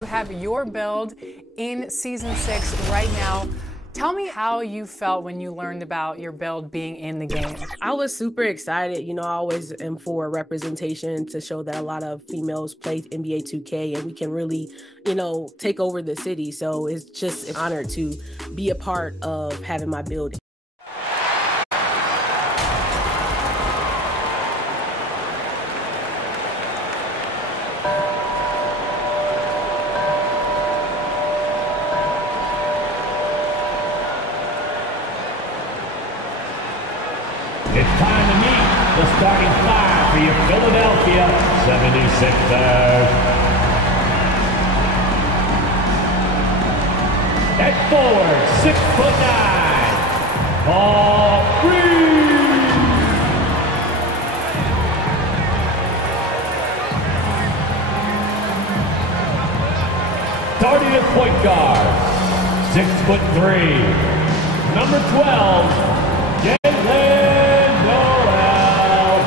You have your build in season 6 right now. Tell me how you felt when you learned about your build being in the game. I was super excited. You know, I always am for representation to show that a lot of females play NBA 2K and we can really, take over the city. So it's just an honor to be a part of having my build. It's time to meet the starting five for your Philadelphia 76ers. At forward, 6'9", Paul Reed. Starting at point guard, 6'3", number 12, Jalen Noel.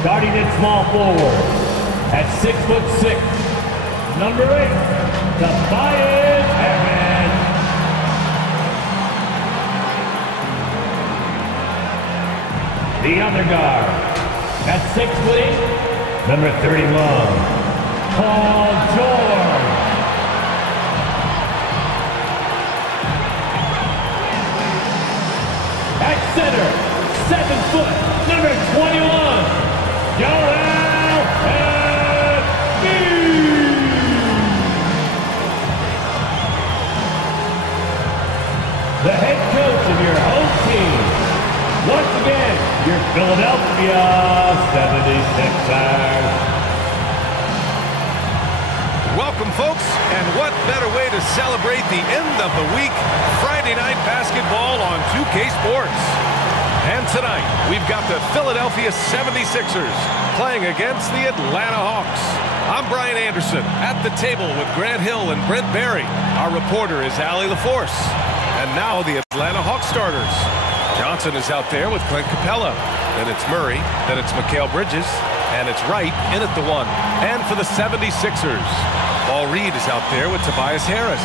Starting at small forward, at 6'6", number 8, Tobias Harris. The other guard, at 6'8", number 31, Paul George. At center, 7 foot, number 21, Joel Embiid. The head coach of your home team, once again, your Philadelphia 76ers. Welcome, folks, and what better way to celebrate the end of the week, Friday night basketball on 2K Sports. And tonight, we've got the Philadelphia 76ers playing against the Atlanta Hawks. I'm Brian Anderson, at the table with Grant Hill and Brent Barry. Our reporter is Allie LaForce. And now the Atlanta Hawks starters. Johnson is out there with Clint Capella. Then it's Murray, then it's Mikal Bridges, and it's Wright in at the 1. And for the 76ers, Paul Reed is out there with Tobias Harris.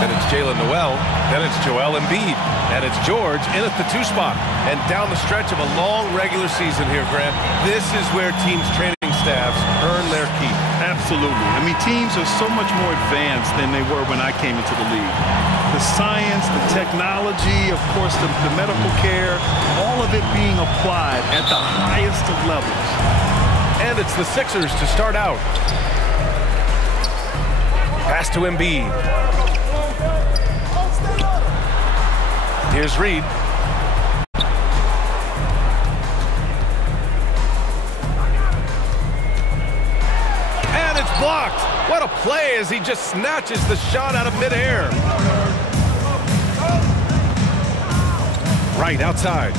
Then it's Jalen Noel, then it's Joel Embiid, and it's George in at the 2 spot. And down the stretch of a long regular season here, Grant, this is where teams' training staffs earn their keep. Absolutely. I mean, teams are so much more advanced than they were when I came into the league. The science, the technology, of course, the medical care, all of it being applied at the highest of levels. And it's the Sixers to start out. Pass to Embiid. Here's Reed. And it's blocked. What a play as he just snatches the shot out of midair. Right outside.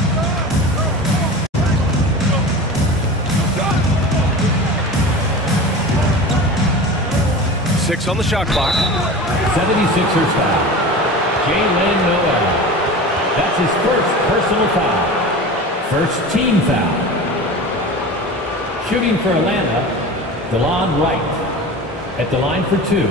Six on the shot clock. 76ers foul. Jalen Noel. That's his first personal foul. First team foul. Shooting for Atlanta, DeLon Wright. At the line for 2.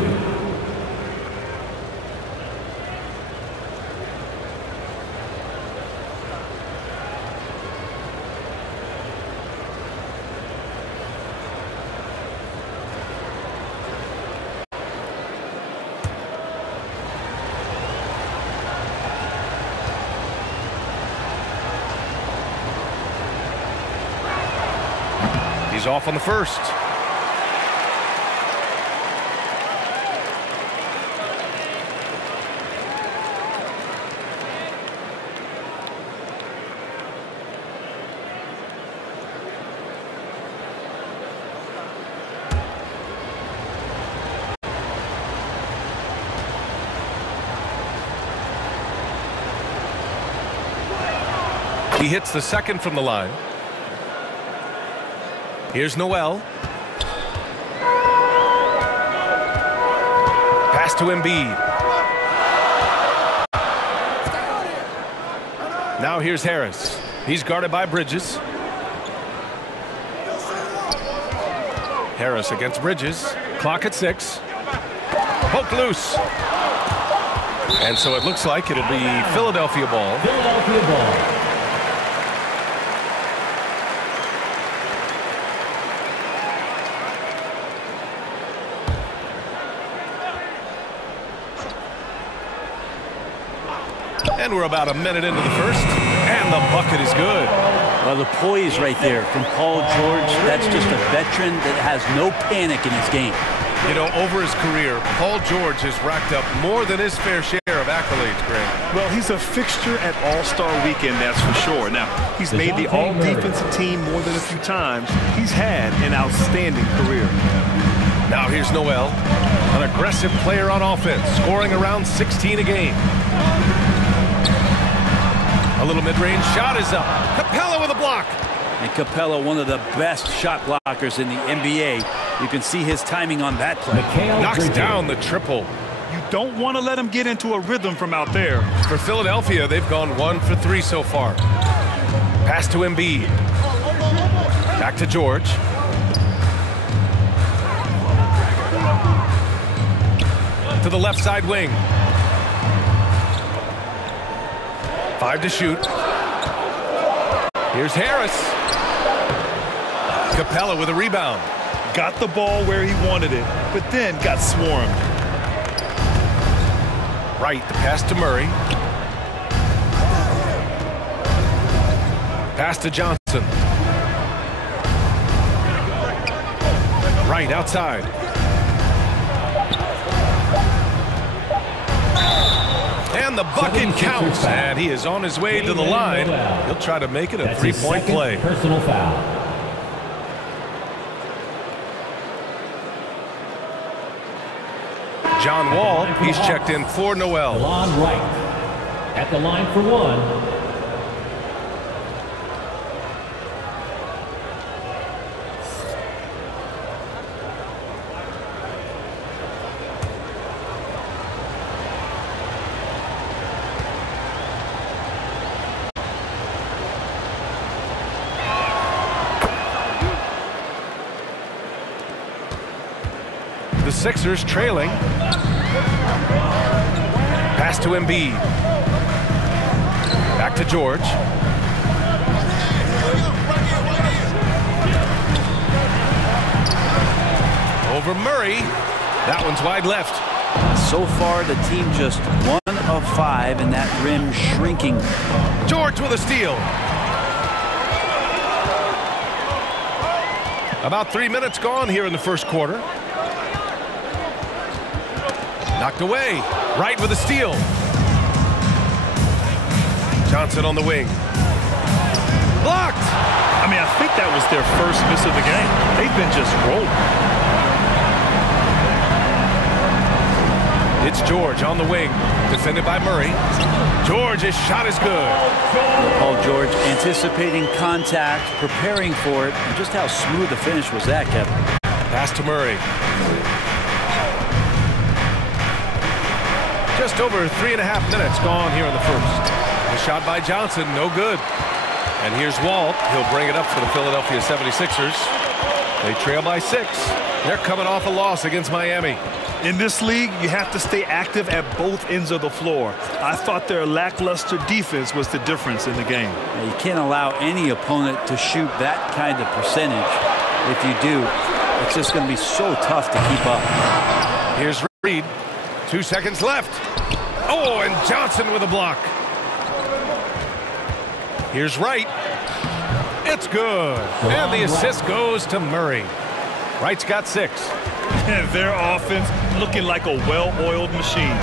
He's off on the first. He hits the second from the line. Here's Noel. Pass to Embiid. Now here's Harris. He's guarded by Bridges. Harris against Bridges. Clock at 6. Poked loose. And so it looks like it'll be Philadelphia ball. Philadelphia ball. And we're about a minute into the first, and the bucket is good. Well, the poise right there from Paul George, that's just a veteran that has no panic in his game. You know, over his career, Paul George has racked up more than his fair share of accolades, Greg. Well, he's a fixture at All-Star Weekend, that's for sure. Now, he's made the All-Defensive team more than a few times. He's had an outstanding career. Now here's Noel, an aggressive player on offense, scoring around 16 a game. A little mid-range shot is up. Capella with a block. And Capella, one of the best shot blockers in the NBA. You can see his timing on that play. Knocks down the triple. You don't want to let him get into a rhythm from out there. For Philadelphia, they've gone 1 for 3 so far. Pass to Embiid. Back to George. To the left side wing. 5 to shoot. Here's Harris. Capella with a rebound. Got the ball where he wanted it, but then got swarmed. Right, the pass to Murray. Pass to Johnson. Right, outside. And the bucket counts, and he is on his way to the line. He'll try to make it a three-point play. Personal foul. John Wall, he's checked in for Noel. Delon Wright at the line for 1. The Sixers trailing. Pass to Embiid. Back to George. Over Murray. That one's wide left. So far, the team just 1 of 5, and that rim shrinking. George with a steal. About 3 minutes gone here in the first quarter. Knocked away. Wright with a steal. Johnson on the wing. Blocked. I mean, I think that was their first miss of the game. They've been just rolling. It's George on the wing. Defended by Murray. George's shot is good. Paul George anticipating contact, preparing for it, and just how smooth the finish was that, Kevin. Pass to Murray. Just over 3.5 minutes gone here in the first. A shot by Johnson, no good. And here's Walt. He'll bring it up for the Philadelphia 76ers. They trail by 6. They're coming off a loss against Miami. In this league, you have to stay active at both ends of the floor. I thought their lackluster defense was the difference in the game. You can't allow any opponent to shoot that kind of percentage. If you do, it's just going to be so tough to keep up. Here's Reed. 2 seconds left. Oh, and Johnson with a block. Here's Wright. It's good. And the assist goes to Murray. Wright's got 6. And their offense looking like a well-oiled machine.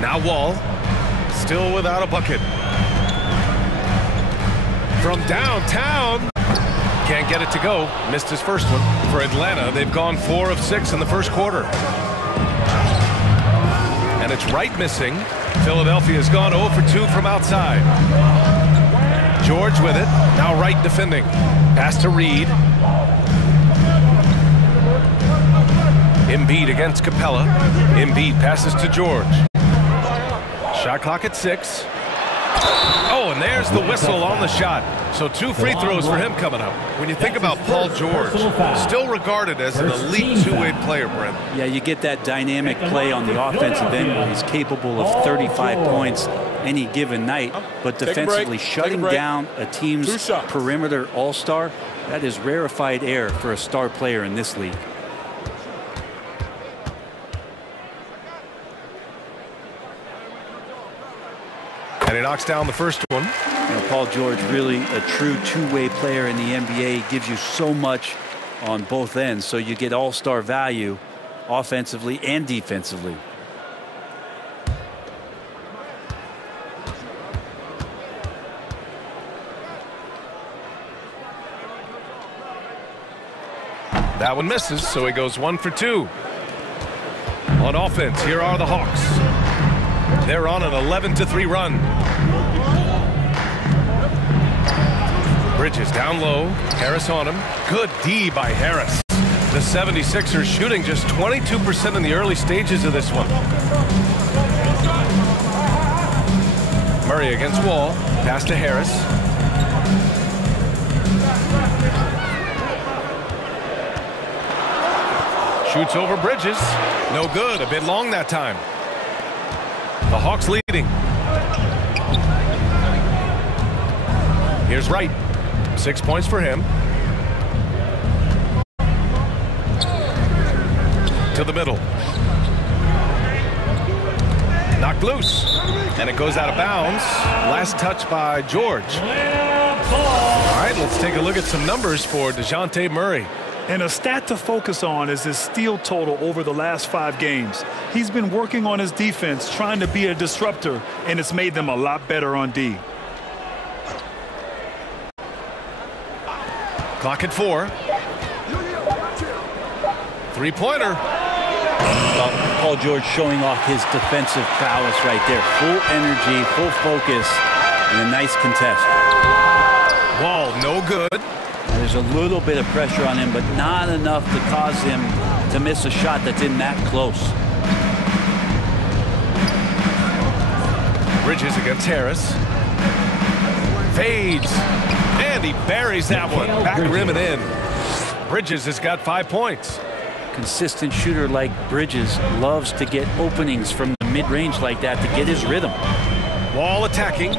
Now Wall. Still without a bucket. From downtown. Can't get it to go. Missed his first one. For Atlanta, they've gone 4 of 6 in the first quarter. And it's Wright missing. Philadelphia's gone 0 for 2 from outside. George with it. Now Wright defending. Pass to Reed. Embiid against Capella. Embiid passes to George. Shot clock at 6. Oh, and there's the whistle on the shot. So 2 free throws for him coming up. When you think about Paul George, still regarded as an elite two-way player, Brent. Yeah, you get that dynamic play on the offensive end where he's capable of 35 points any given night, but defensively shutting down a team's perimeter all-star, that is rarefied air for a star player in this league. And he knocks down the first one. You know, Paul George, really a true two-way player in the NBA, gives you so much on both ends, so you get all-star value offensively and defensively. That one misses, so he goes 1 for 2. On offense, here are the Hawks. They're on an 11-3 run. Bridges down low. Harris on him. Good D by Harris. The 76ers shooting just 22% in the early stages of this one. Murray against Wall. Pass to Harris. Shoots over Bridges. No good. A bit long that time. The Hawks leading. Here's Wright. 6 points for him. To the middle. Knocked loose. And it goes out of bounds. Last touch by George. All right, let's take a look at some numbers for DeJounte Murray. And a stat to focus on is his steal total over the last 5 games. He's been working on his defense, trying to be a disruptor, and it's made them a lot better on D. Clock at 4. 3-pointer. Paul George showing off his defensive prowess right there. Full energy, full focus, and a nice contest. Wall, no good. There's a little bit of pressure on him, but not enough to cause him to miss a shot that's in that close. Bridges against Harris. Fades. And he buries that one. Back rim and in. Bridges has got 5 points. Consistent shooter like Bridges loves to get openings from the mid-range like that to get his rhythm. Wall attacking.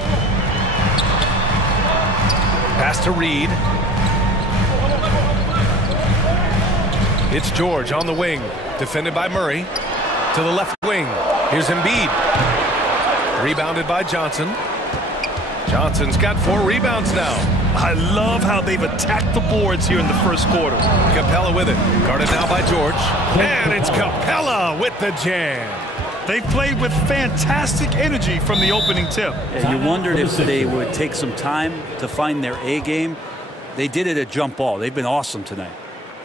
Pass to Reed. It's George on the wing, defended by Murray. To the left wing, here's Embiid. Rebounded by Johnson. Johnson's got 4 rebounds now. I love how they've attacked the boards here in the first quarter. Capella with it, guarded now by George. And it's Capella with the jam. They played with fantastic energy from the opening tip. Yeah, you wondered if they would take some time to find their A game. They did it at jump ball. They've been awesome tonight.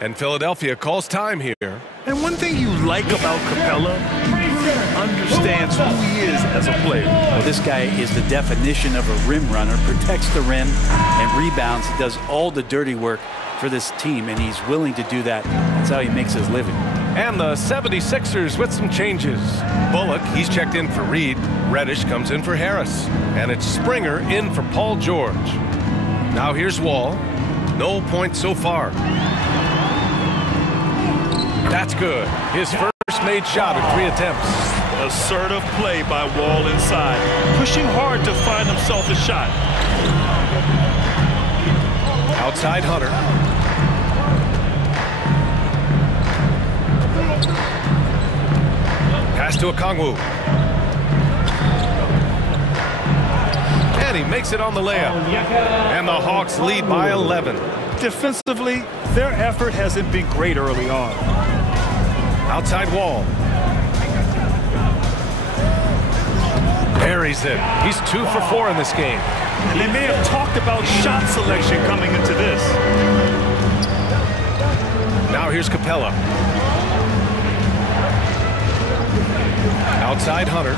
And Philadelphia calls time here. And one thing you like about Capella, he understands who he is as a player. Well, this guy is the definition of a rim runner, protects the rim and rebounds. He does all the dirty work for this team, and he's willing to do that. That's how he makes his living. And the 76ers with some changes. Bullock, he's checked in for Reed. Reddish comes in for Harris. And it's Springer in for Paul George. Now here's Wall. No points so far. That's good. His first made shot in 3 attempts. Assertive play by Wall inside, pushing hard to find himself a shot. Outside Hunter. Pass to Okongwu. And he makes it on the layup. And the Hawks lead by 11. Defensively, their effort hasn't been great early on. Outside Wall. Buries it. He's 2 for 4 in this game. And they may have talked about shot selection coming into this. Now here's Capella. Outside Hunter.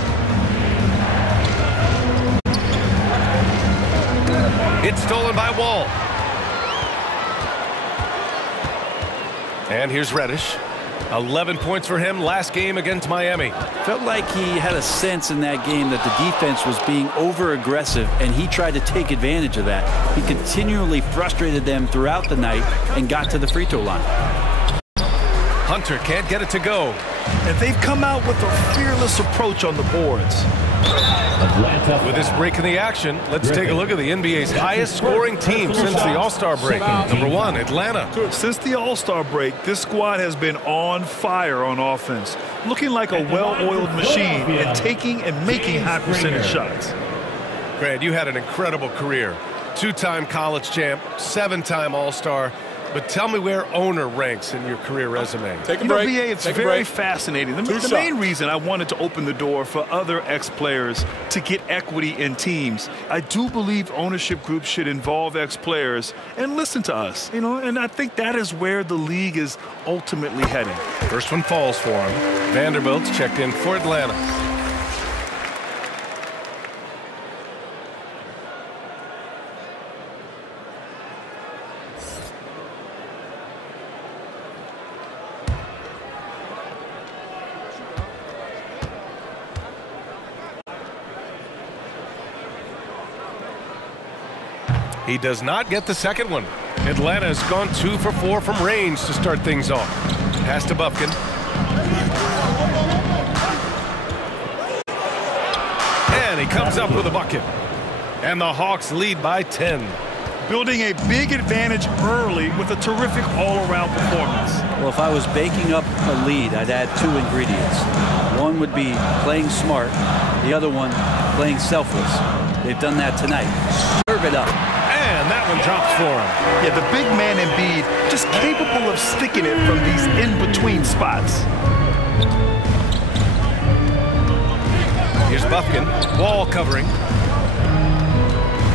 It's stolen by Wall. And here's Reddish. 11 points for him last game against Miami. Felt like he had a sense in that game that the defense was being over-aggressive, and he tried to take advantage of that. He continually frustrated them throughout the night and got to the free throw line. Hunter can't get it to go. And they've come out with a fearless approach on the boards. With this break in the action, let's take a look at the NBA's highest scoring team since the All-Star break. Number 1, Atlanta. Since the All-Star break, this squad has been on fire on offense, looking like a well-oiled machine and taking and making high percentage shots. Grant, you had an incredible career. 2-time college champ, 7-time All-Star. But tell me where owner ranks in your career resume. Take a break. BA, it's very fascinating. The main reason I wanted to open the door for other ex-players to get equity in teams, I do believe ownership groups should involve ex-players and listen to us. And I think that is where the league is ultimately heading. First one falls for him. Vanderbilt's checked in for Atlanta. He does not get the second one. Atlanta has gone 2 for 4 from range to start things off. Pass to Bufkin. And he comes up with a bucket. And the Hawks lead by 10. Building a big advantage early with a terrific all-around performance. Well, if I was baking up a lead, I'd add 2 ingredients. One would be playing smart. The other one, playing selfless. They've done that tonight. Serve it up. And that one drops for him. Yeah, the big man Embiid just capable of sticking it from these in-between spots. Here's Bufkin, wall covering.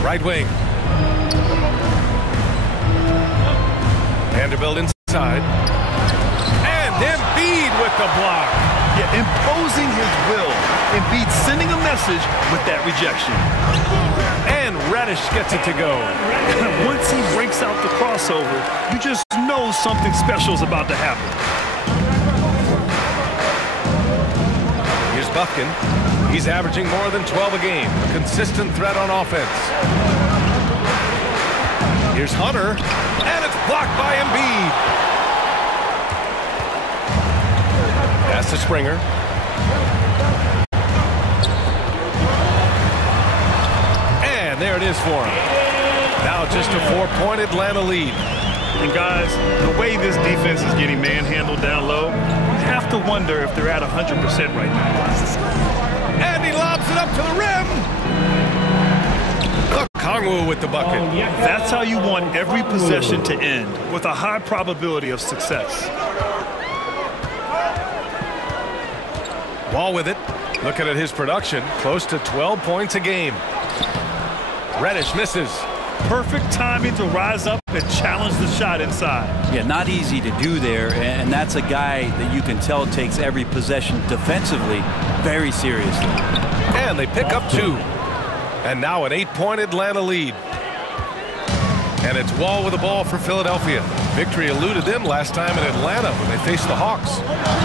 Right wing. Vanderbilt inside. And Embiid with the block. Yeah, imposing his will. Embiid sending a message with that rejection. And Reddish gets it to go. Once he breaks out the crossover, you just know something special is about to happen. Here's Bufkin. He's averaging more than 12 a game. A consistent threat on offense. Here's Hunter. And it's blocked by Embiid. Pass to Springer. And there it is for him. Now just a 4-point Atlanta lead. And guys, the way this defense is getting manhandled down low, you have to wonder if they're at 100% right now. And he lobs it up to the rim. Kongwu with the bucket. That's how you want every possession to end, with a high probability of success. Wall with it. Looking at his production, close to 12 points a game. Reddish misses. Perfect timing to rise up and challenge the shot inside. Yeah, not easy to do there, and that's a guy that you can tell takes every possession defensively very seriously. And they pick up 2. And now an 8-point Atlanta lead. And it's Wall with the ball for Philadelphia. Victory eluded them last time in Atlanta when they faced the Hawks.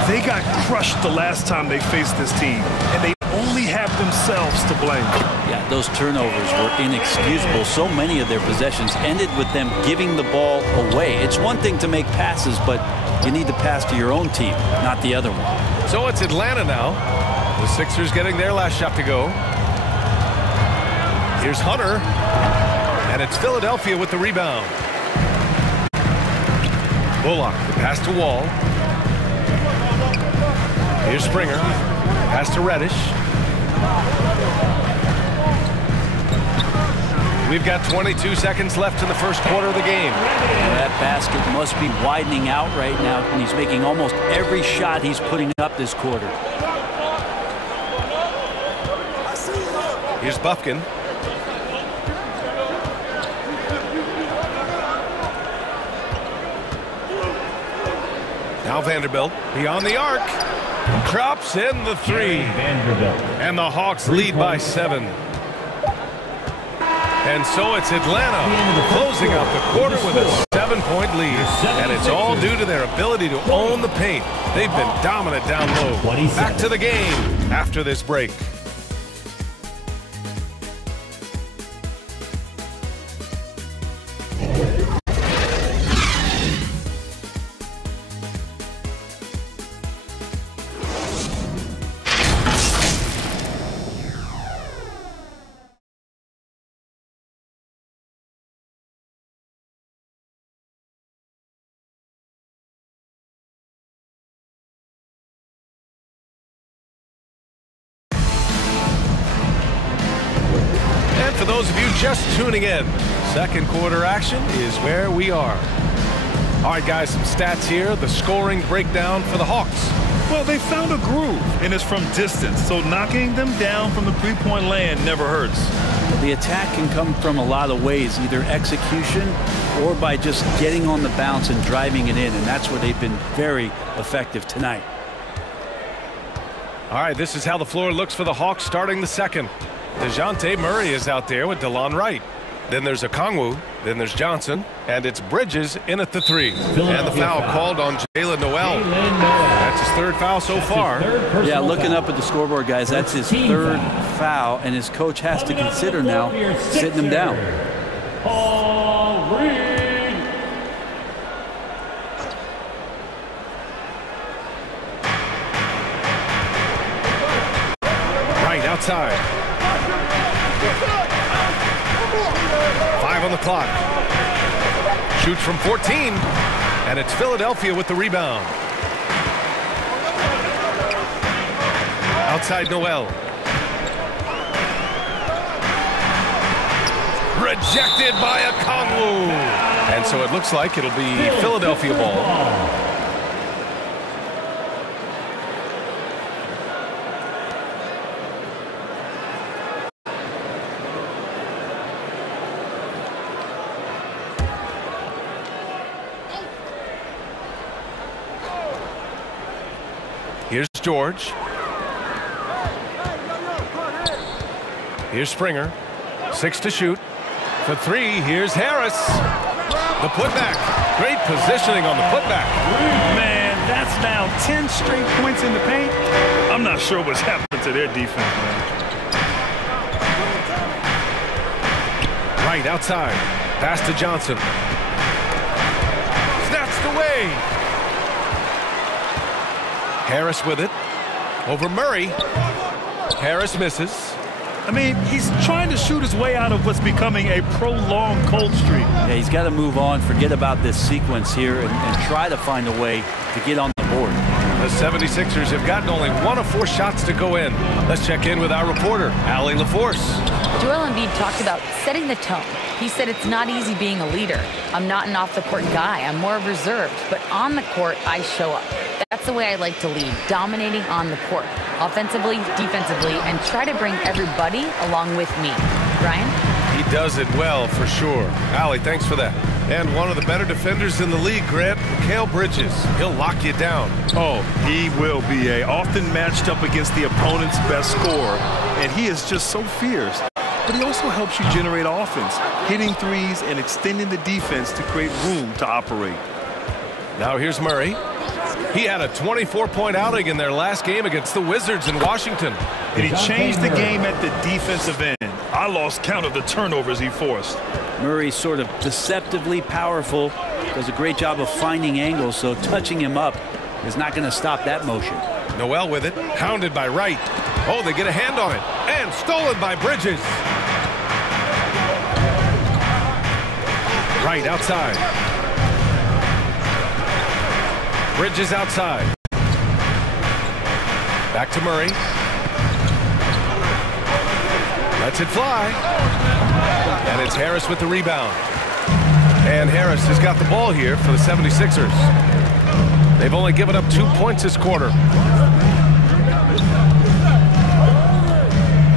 They got crushed the last time they faced this team, and they only have themselves to blame. Yeah, those turnovers were inexcusable. So many of their possessions ended with them giving the ball away. It's one thing to make passes, but you need to pass to your own team, not the other one. So it's Atlanta now. The Sixers getting their last shot to go. Here's Hunter. And it's Philadelphia with the rebound. Bullock, the pass to Wall. Here's Springer. Pass to Reddish. We've got 22 seconds left in the first quarter of the game. That basket must be widening out right now, and he's making almost every shot he's putting up this quarter. Here's Bufkin. Now Vanderbilt beyond the arc. Drops in the 3. And the Hawks lead by 7. And so it's Atlanta closing out the quarter with a 7 7-point lead. And it's all due to their ability to own the paint. They've been dominant down low. Back to the game after this break. For those of you just tuning in, second quarter action is where we are. All right, guys, some stats here. The scoring breakdown for the Hawks. Well, they found a groove, and it's from distance, so knocking them down from the three-point land never hurts. The attack can come from a lot of ways, either execution or by just getting on the bounce and driving it in, and that's where they've been very effective tonight. All right, this is how the floor looks for the Hawks starting the second. DeJounte Murray is out there with DeLon Wright. Then there's Okongwu. Then there's Johnson. And it's Bridges in at the 3. And the foul called on Jaylen Nowell. That's his third foul so far. Yeah, looking up at the scoreboard, guys, that's his third foul. And his coach has to consider now sitting him down. Right outside. 5 on the clock. Shoots from 14, and it's Philadelphia with the rebound. Outside Nowell. Rejected by Okongwu. And so it looks like it'll be Philadelphia ball. Here's George. Here's Springer. 6 to shoot. For 3, here's Harris. The putback. Great positioning on the putback. Man, that's now 10 straight points in the paint. I'm not sure what's happened to their defense, man. Right outside. Pass to Johnson. Snatched away. Harris with it. Over Murray. Harris misses. I mean, he's trying to shoot his way out of what's becoming a prolonged cold streak. Yeah, he's got to move on, forget about this sequence here, and try to find a way to get on the board. The 76ers have gotten only 1 of 4 shots to go in. Let's check in with our reporter, Allie LaForce. Joel Embiid talked about setting the tone. He said it's not easy being a leader. I'm not an off-the-court guy. I'm more reserved. But on the court, I show up. That's the way I like to lead, dominating on the court, offensively, defensively, and try to bring everybody along with me. Brian? He does it well, for sure. Allie, thanks for that. And one of the better defenders in the league, Grant, Mikal Bridges. He'll lock you down. Oh, he will be often matched up against the opponent's best scorer, and he is just so fierce. But he also helps you generate offense, hitting threes and extending the defense to create room to operate. Now here's Murray. He had a 24-point outing in their last game against the Wizards in Washington. And he changed the game at the defensive end. I lost count of the turnovers he forced. Murray's sort of deceptively powerful, does a great job of finding angles, so touching him up is not going to stop that motion. Nowell with it, hounded by Wright. Oh, they get a hand on it, and stolen by Bridges. Wright outside. Bridges outside. Back to Murray. Lets it fly. And it's Harris with the rebound. And Harris has got the ball here for the 76ers. They've only given up 2 points this quarter.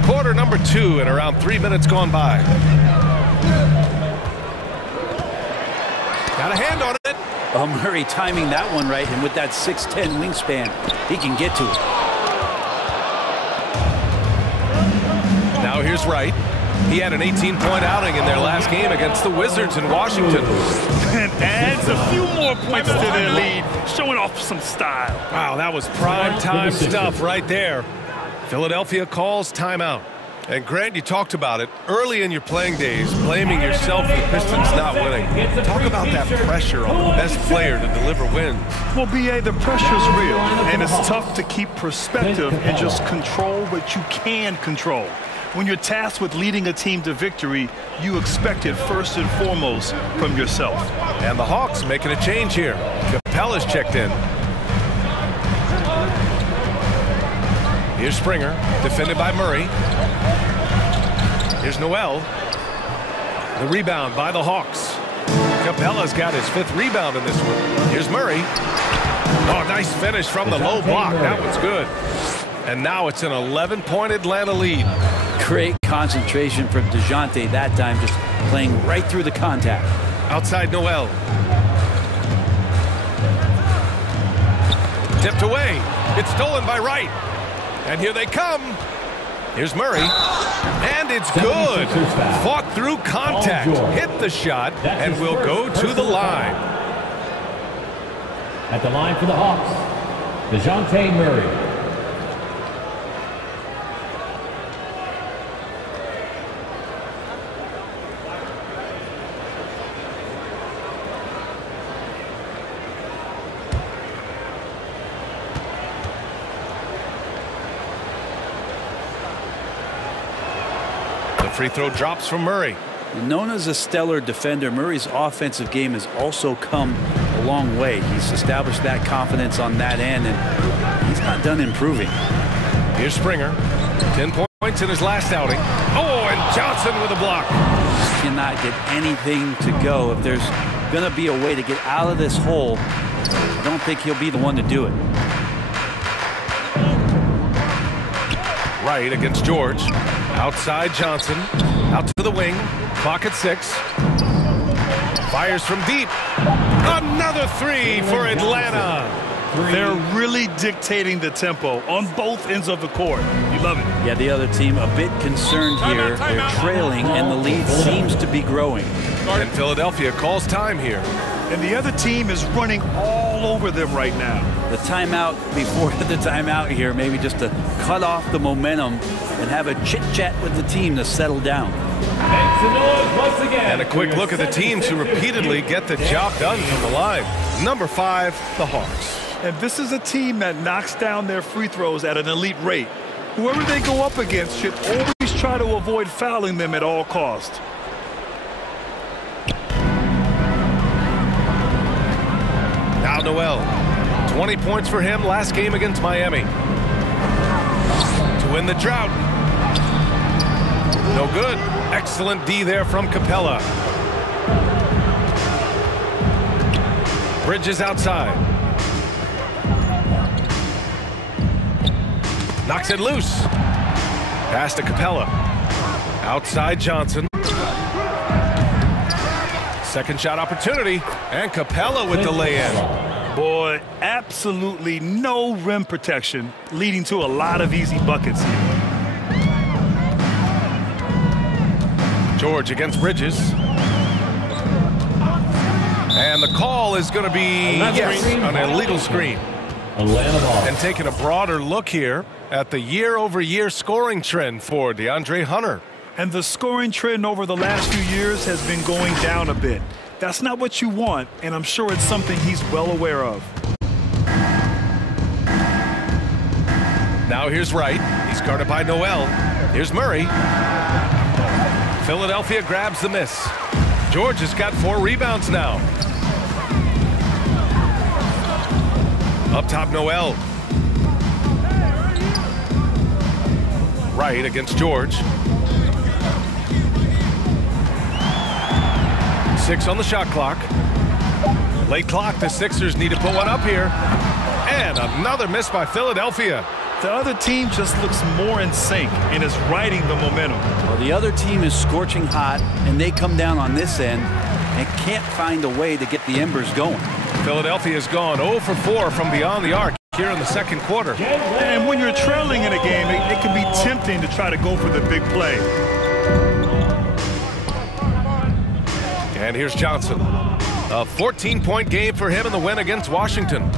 Quarter number 2 and around 3 minutes gone by. Got a hand on it. Oh, Murray timing that one right, and with that 6'10" wingspan, he can get to it. Now here's Wright. He had an 18-point outing in their last game against the Wizards in Washington. And adds a few more points to their lead, showing off some style. Wow, that was prime time stuff right there. Philadelphia calls timeout. And Grant, you talked about it early in your playing days, blaming yourself for the Pistons not winning. Talk about that pressure on the best player to deliver wins. Well, B.A., the pressure's real, and it's tough to keep perspective and just control what you can control. When you're tasked with leading a team to victory, you expect it first and foremost from yourself. And the Hawks making a change here. Capella's checked in. Here's Springer, defended by Murray. Here's Noel. The rebound by the Hawks. Capella's got his 5th rebound in this one. Here's Murray. Oh, nice finish from the low block. That was good. And now it's an 11-point Atlanta lead. Great concentration from DeJounte that time, just playing right through the contact. Outside Noel. Tipped away. It's stolen by Wright. And here they come. Here's Murray. And it's good. Fought through contact. Hit the shot and will go to the line. At the line for the Hawks, DeJounte Murray. Free throw drops from Murray. Known as a stellar defender, Murray's offensive game has also come a long way. He's established that confidence on that end, and he's not done improving. Here's Springer. 10 points in his last outing. Oh, and Johnson with a block. Just cannot get anything to go. If there's going to be a way to get out of this hole, I don't think he'll be the one to do it. Right against George. Outside Johnson. Out to the wing. Clock at 6. Fires from deep. Another 3 for Atlanta. They're really dictating the tempo on both ends of the court. You love it. Yeah, the other team a bit concerned here. They're trailing, and the lead seems to be growing. And Philadelphia calls time here. And the other team is running all over them right now. The timeout before the timeout here, maybe just to cut off the momentum and have a chit-chat with the team to settle down. Makes the noise once again. And a quick look at the teams who repeatedly get the job done from the line. Number 5, the Hawks. And this is a team that knocks down their free throws at an elite rate. Whoever they go up against should always try to avoid fouling them at all costs. Now Noel. 20 points for him last game against Miami. To win the drought. No good. Excellent D there from Capella. Bridges outside. Knocks it loose. Pass to Capella. Outside Johnson. Second shot opportunity. And Capella with the lay-in. Boy, absolutely no rim protection, leading to a lot of easy buckets here. George against Bridges. And the call is going to be, yes, an illegal screen. And taking a broader look here at the year-over-year scoring trend for DeAndre Hunter. And the scoring trend over the last few years has been going down a bit. That's not what you want, and I'm sure it's something he's well aware of. Now here's Wright. He's guarded by Noel. Here's Murray. Philadelphia grabs the miss. George has got 4 rebounds now. Up top, Noel. Wright against George. 6 on the shot clock. Late clock, the Sixers need to put one up here. And another miss by Philadelphia. The other team just looks more in sync and is riding the momentum. Well, the other team is scorching hot, and they come down on this end and can't find a way to get the embers going. Philadelphia has gone 0 for 4 from beyond the arc here in the second quarter. And when you're trailing in a game, it can be tempting to try to go for the big play. And here's Johnson. A 14-point game for him in the win against Washington.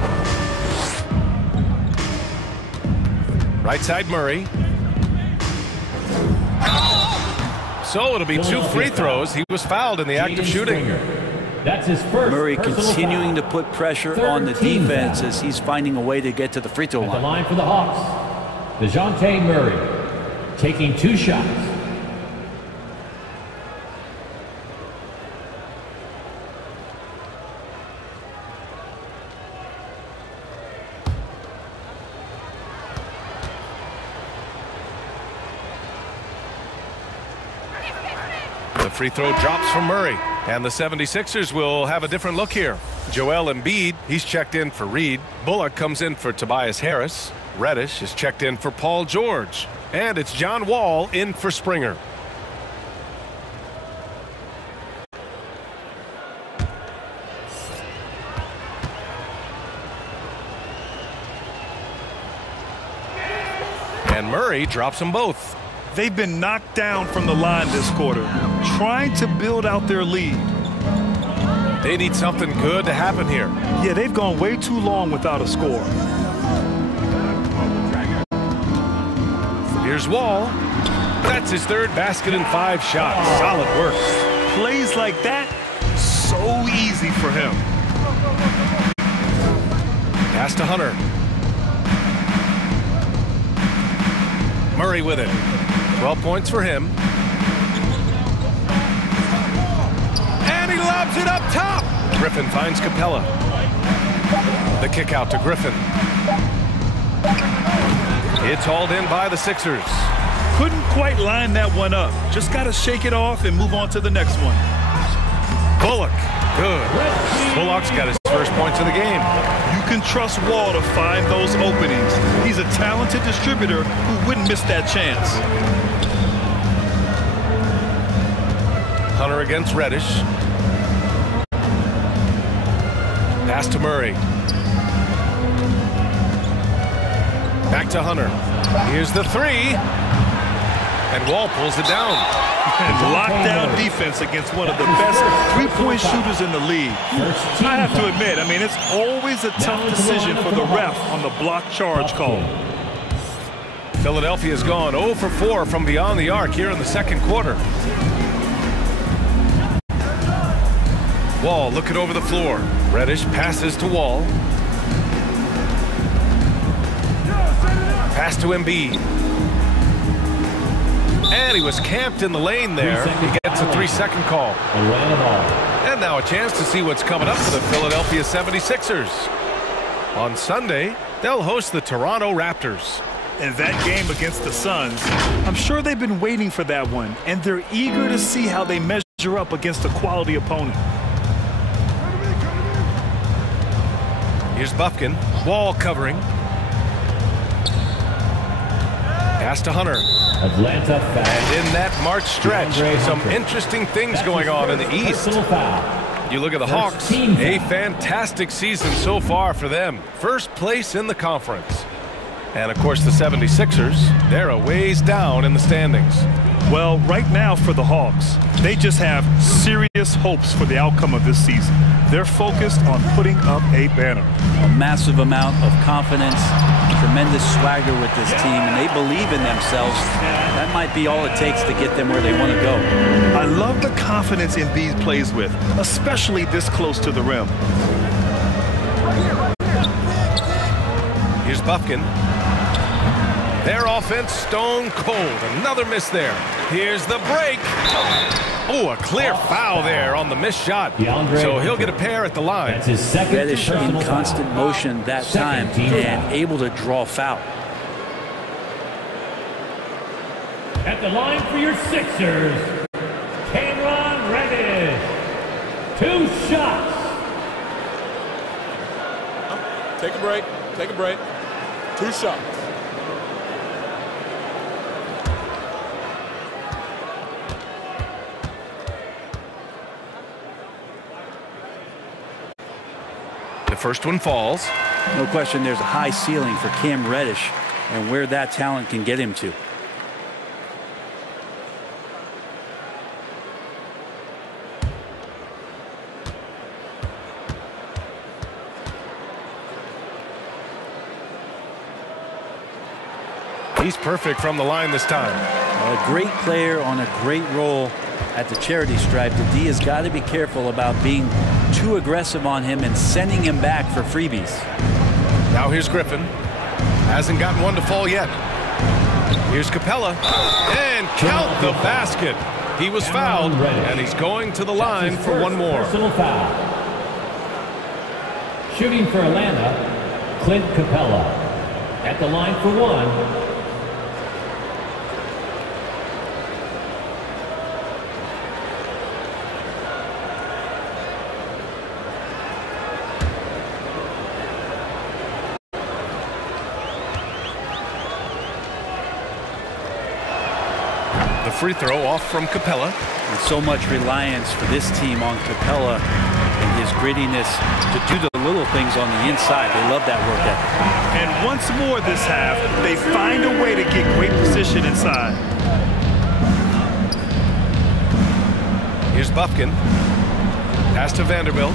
Right side Murray. So it'll be 2 free throws. He was fouled in the act of shooting. That's his first. Murray continuing to put pressure on the defense as he's finding a way to get to the free throw line. The line for the Hawks, DeJounte Murray, taking 2 shots. The free throw drops from Murray, and the 76ers will have a different look here. Joel Embiid, he's checked in for Reed. Bullock comes in for Tobias Harris. Reddish is checked in for Paul George. And it's John Wall in for Springer. And Murray drops them both. They've been knocked down from the line this quarter, trying to build out their lead. They need something good to happen here. Yeah, they've gone way too long without a score. Here's Wall. That's his 3rd basket in 5 shots. Solid work. Plays like that, so easy for him. Pass to Hunter. Murray with it. 12 points for him. And he lobs it up top. Griffin finds Capella. The kick out to Griffin. It's hauled in by the Sixers. Couldn't quite line that one up. Just got to shake it off and move on to the next one. Bullock. Good. Bullock's got his first points of the game. You can trust Wall to find those openings. He's a talented distributor who wouldn't miss that chance. Hunter against Reddish. Pass to Murray. Back to Hunter. Here's the 3. And Wall pulls it down. Lockdown defense against one of the best 3-point shooters in the league. I have to admit, I mean, it's always a tough decision for the ref on the block charge call. Philadelphia's gone 0 for 4 from beyond the arc here in the 2nd quarter. Wall looking over the floor. Reddish passes to Wall. Pass to Embiid. And he was camped in the lane there. He gets a 3-second call. And now a chance to see what's coming up for the Philadelphia 76ers. On Sunday, they'll host the Toronto Raptors. And that game against the Suns, I'm sure they've been waiting for that one, and they're eager to see how they measure up against a quality opponent. Here's Bufkin. Wall covering. Pass to Hunter. Atlanta foul. And in that March stretch, some interesting things going on in the East. You look at the Hawks, a fantastic season so far for them. First place in the conference. And of course the 76ers, they're a ways down in the standings. Well, right now for the Hawks, they just have serious hopes for the outcome of this season. They're focused on putting up a banner. A massive amount of confidence, tremendous swagger with this team, and they believe in themselves. That might be all it takes to get them where they want to go. I love the confidence Embiid plays with, especially this close to the rim. Here's Bufkin. Their offense stone cold. Another miss there. Here's the break. Oh, a clear foul there on the missed shot. So he'll get a pair at the line. That's his 2nd Reddish in constant motion that time and able to draw foul. At the line for your Sixers, Cameron Reddish. 2 shots. Take a break. Take a break. 2 shots. The first one falls. No question there's a high ceiling for Cam Reddish and where that talent can get him to. He's perfect from the line this time. A great player on a great role at the charity stripe. The D has got to be careful about being too aggressive on him and sending him back for freebies. Now here's Griffin. Hasn't gotten one to fall yet. Here's Capella. And count the basket. He was fouled, and he's going to the line for one more. Personal foul. Shooting for Atlanta, Clint Capella. At the line for one. The free throw off from Capella. And so much reliance for this team on Capella and his grittiness to do the little things on the inside. They love that work ethic. And once more this half, they find a way to get great position inside. Here's Bufkin. Pass to Vanderbilt.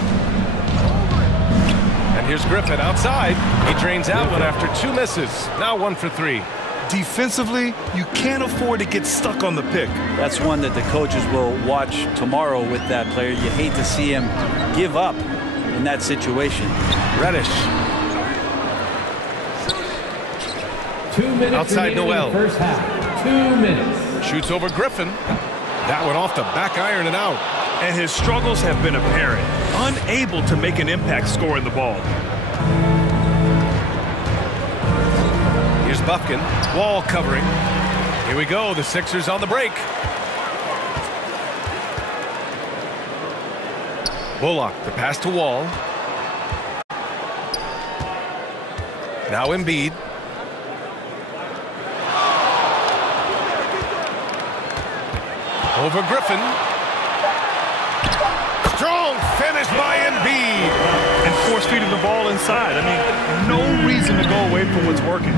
And here's Griffin outside. He drains out one after 2 misses. Now 1 for 3. Defensively, you can't afford to get stuck on the pick. That's one that the coaches will watch tomorrow with that player. You hate to see him give up in that situation. Reddish. 2 minutes outside Noel. First half. 2 minutes. Shoots over Griffin. That one off the back iron and out. And his struggles have been apparent. Unable to make an impact scoring the ball. Here's Bufkin. Wall covering. Here we go. The Sixers on the break. Bullock. The pass to Wall. Now Embiid. Over Griffin. Strong finish by Embiid. And force feeding the ball inside. I mean, no reason to go away from what's working.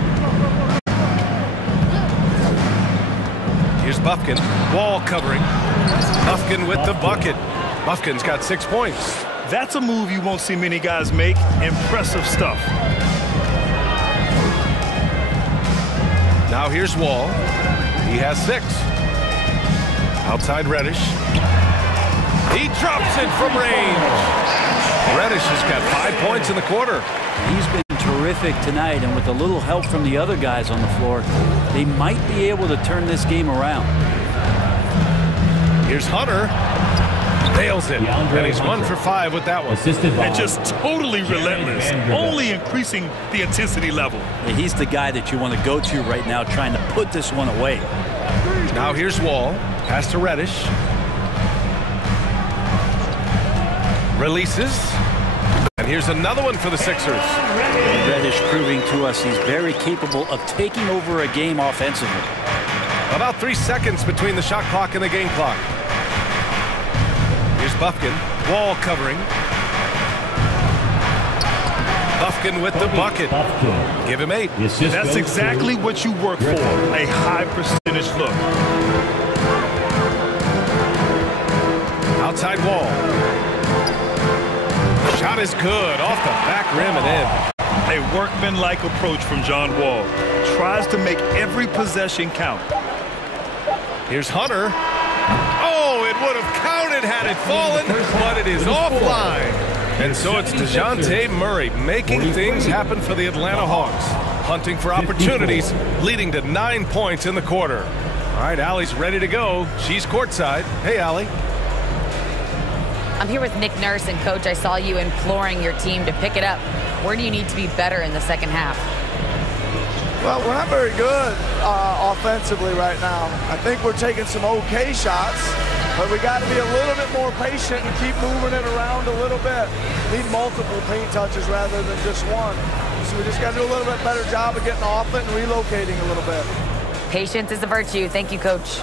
Here's Bufkin. Wall covering. Bufkin with the bucket. Bufkin's got 6 points. That's a move you won't see many guys make. Impressive stuff. Now here's Wall. He has 6. Outside Reddish. He drops it from range. Reddish has got 5 points in the quarter. He's been terrific tonight, and with a little help from the other guys on the floor, they might be able to turn this game around. Here's Hunter. Nails it. And he's 1 for 5 with that one. And just totally relentless. Only increasing the intensity level. Yeah, he's the guy that you want to go to right now, trying to put this one away. Now here's Wall. Pass to Reddish. Releases. And here's another one for the Sixers. Reddish proving to us he's very capable of taking over a game offensively. About 3 seconds between the shot clock and the game clock. Here's Bufkin. Wall covering. Bufkin with the bucket. Give him 8. That's exactly what you work for. A high percentage look. Outside Wall. Shot is good. Off the back rim and in. A workmanlike approach from John Wall. Tries to make every possession count. Here's Hunter. Oh, it would have counted had it fallen, but it is offline. And so it's DeJounte Murray making things happen for the Atlanta Hawks. Hunting for opportunities, leading to 9 points in the quarter. All right, Allie's ready to go. She's courtside. Hey, Allie. I'm here with Nick Nurse, and Coach, I saw you imploring your team to pick it up. Where do you need to be better in the second half? Well, we're not very good offensively right now. I think we're taking some okay shots, but we got to be a little bit more patient and keep moving it around a little bit. Need multiple paint touches rather than just one. So we just got to do a little bit better job of getting off it and relocating a little bit. Patience is a virtue. Thank you, Coach.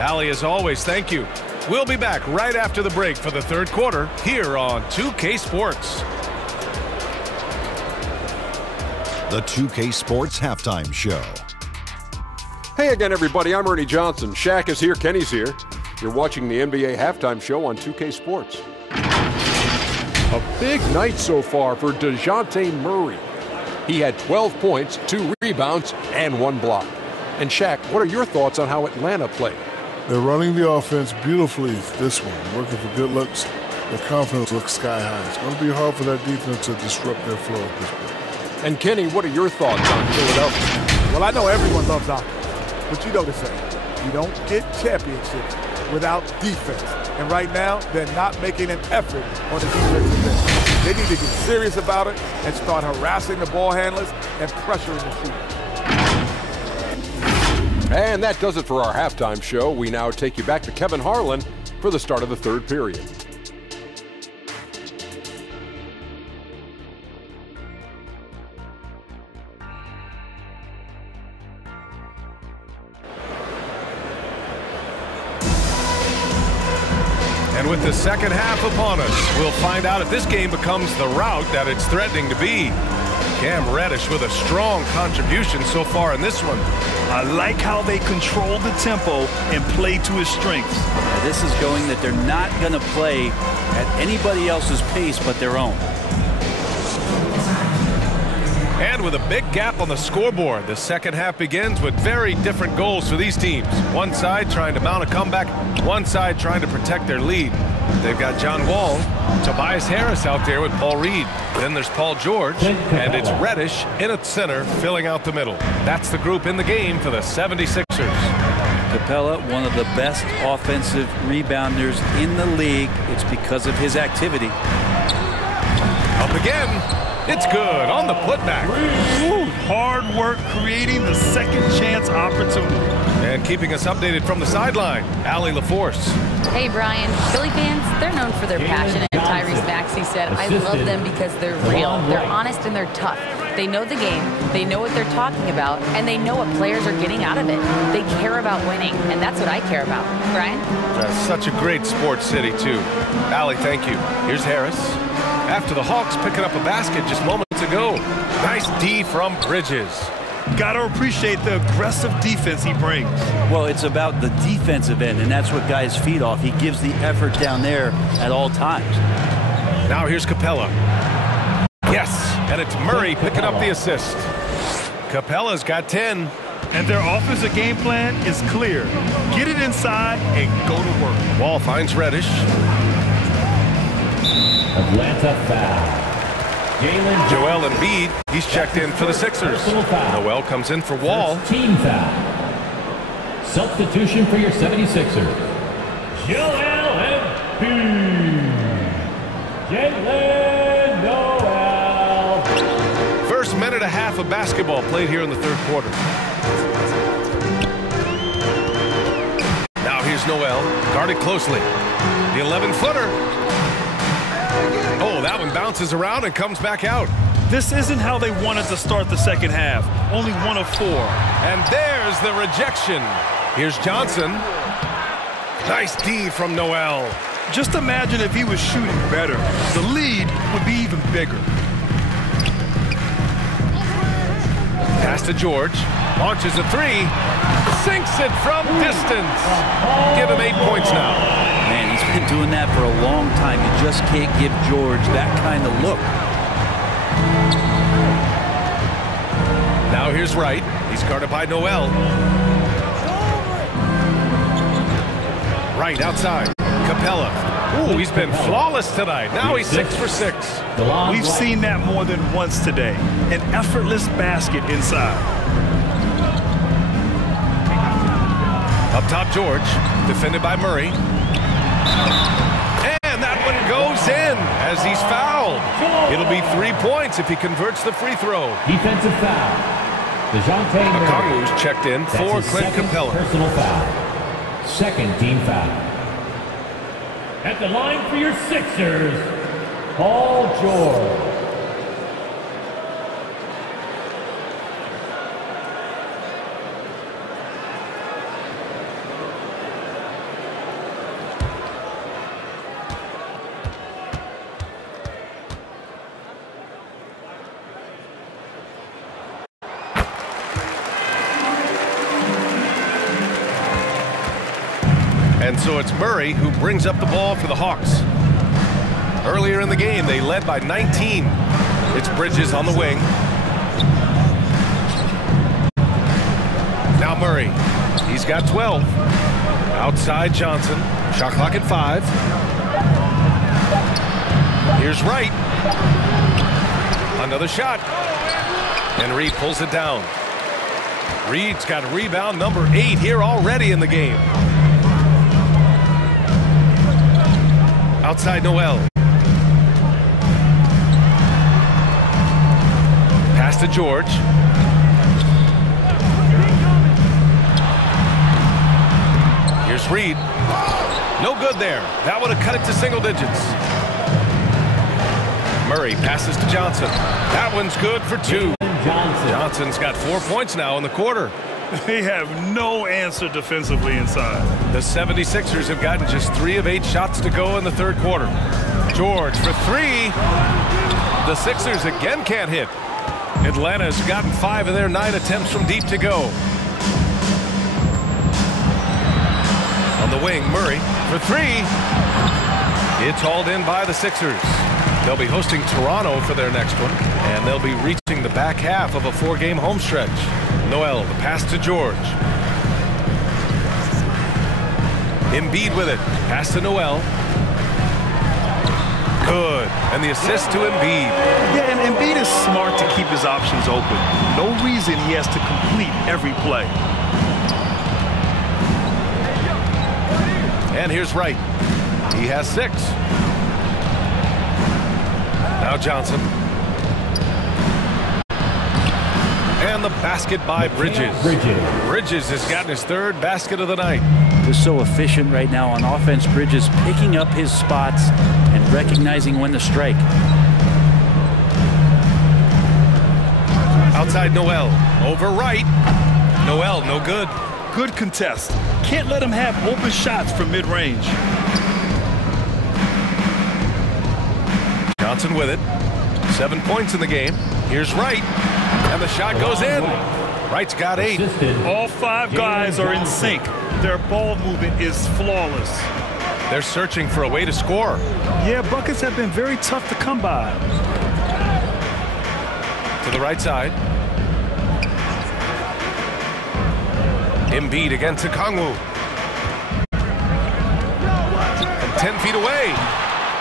Allie, as always, thank you. We'll be back right after the break for the third quarter here on 2K Sports. The 2K Sports Halftime Show. Hey again, everybody. I'm Ernie Johnson. Shaq is here. Kenny's here. You're watching the NBA Halftime Show on 2K Sports. A big night so far for DeJounte Murray. He had 12 points, 2 rebounds, and 1 block. And Shaq, what are your thoughts on how Atlanta played? They're running the offense beautifully this one, working for good looks. Their confidence looks sky high. It's going to be hard for that defense to disrupt their flow at this point. And Kenny, what are your thoughts on Philadelphia? Well, I know everyone loves offense, but you know the saying. You don't get championships without defense. And right now, they're not making an effort on the defensive end. They need to get serious about it and start harassing the ball handlers and pressuring the shooters. And that does it for our halftime show. We now take you back to Kevin Harlan for the start of the third period. And with the second half upon us, we'll find out if this game becomes the rout that it's threatening to be. Cam Reddish with a strong contribution so far in this one. I like how they control the tempo and play to his strengths. Now, this is showing that they're not going to play at anybody else's pace but their own. And with a big gap on the scoreboard, the second half begins with very different goals for these teams. One side trying to mount a comeback, one side trying to protect their lead. They've got John Wall, Tobias Harris out there with Paul Reed. Then there's Paul George, and it's Reddish in at center, filling out the middle. That's the group in the game for the 76ers. Capella, one of the best offensive rebounders in the league. It's because of his activity. Up again. It's good on the putback. Ooh, hard work creating the second chance opportunity. And keeping us updated from the sideline, Allie LaForce. Hey, Brian. Philly fans, they're known for their passion. And Tyrese Maxey said, I love them because they're real. They're honest and they're tough. They know the game, they know what they're talking about, and they know what players are getting out of it. They care about winning, and that's what I care about. Brian? That's such a great sports city, too. Allie, thank you. Here's Harris. After the Hawks picking up a basket just moments ago. Nice D from Bridges. Got to appreciate the aggressive defense he brings. Well, it's about the defensive end, and that's what guys feed off. He gives the effort down there at all times. Now here's Capella. Yes, and it's Murray picking up the assist. Capella's got 10. And their offensive game plan is clear. Get it inside and go to work. Wall finds Reddish. Atlanta foul. Joel Embiid, he's checked in for the Sixers. Noel comes in for Wall. Team foul. Substitution for your 76ers. Joel Embiid. Jalen Noel. First minute and a half of basketball played here in the third quarter. Now here's Noel, guarded closely. The 11-footer. Oh, that one bounces around and comes back out. This isn't how they wanted to start the second half. Only 1 of 4. And there's the rejection. Here's Johnson. Nice D from Noel. Just imagine if he was shooting better. The lead would be even bigger. Pass to George. Launches a 3. Sinks it from distance. Give him 8 points now. Man, he's been doing that for a long time. You just can't give George that kind of look. Now here's Wright. He's guarded by Noel. Wright outside. Capella. Ooh, he's been flawless tonight. Now he's 6 for 6. We've seen that more than once today. An effortless basket inside. Up top, George. Defended by Murray. And that one goes in as he's fouled. It'll be 3 points if he converts the free throw. Defensive foul. DeJounte Murray. Okongwu's checked in for Clint Capella. Personal foul. Second team foul. At the line for your Sixers, Paul George. And so it's Murray who brings up the ball for the Hawks. Earlier in the game, they led by 19. It's Bridges on the wing. Now Murray. He's got 12. Outside Johnson. Shot clock at 5. Here's Wright. Another shot. And Reed pulls it down. Reed's got rebound number 8 here already in the game. Outside Noel. Pass to George. Here's Reed. No good there. That would have cut it to single digits. Murray passes to Johnson. That one's good for 2. Johnson's got 4 points now in the quarter. They have no answer defensively inside. The 76ers have gotten just 3 of 8 shots to go in the third quarter. George for 3. The Sixers again can't hit. Atlanta's gotten 5 of their 9 attempts from deep to go. On the wing, Murray for 3. It's hauled in by the Sixers. They'll be hosting Toronto for their next one, and they'll be reaching the back half of a 4-game home stretch. Noel, the pass to George. Embiid with it. Pass to Noel. Good. And the assist to Embiid. Yeah, and Embiid is smart to keep his options open. No reason he has to complete every play. And here's Wright. He has 6. Now Johnson. And the basket by Bridges. Bridges has gotten his 3rd basket of the night. Just so efficient right now on offense. Bridges picking up his spots and recognizing when to strike. Outside Noel. Over Wright. Noel, no good. Good contest. Can't let him have open shots from mid-range. Johnson with it. 7 points in the game. Here's Wright. And the shot goes in. Wright's got 8. All 5 guys are in sync. Their ball movement is flawless. They're searching for a way to score. Yeah, buckets have been very tough to come by. To the right side. Embiid against Okongwu. From 10 feet away.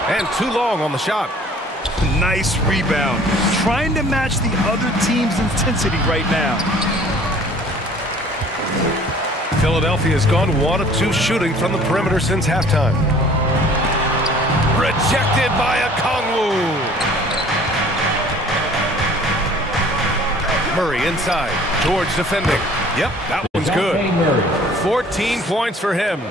And too long on the shot. Nice rebound. Trying to match the other team's intensity right now. Philadelphia's gone 1 of 2 shooting from the perimeter since halftime. Rejected by Okongwu. Murray inside. George defending. Yep, that one's good. 14 points for him.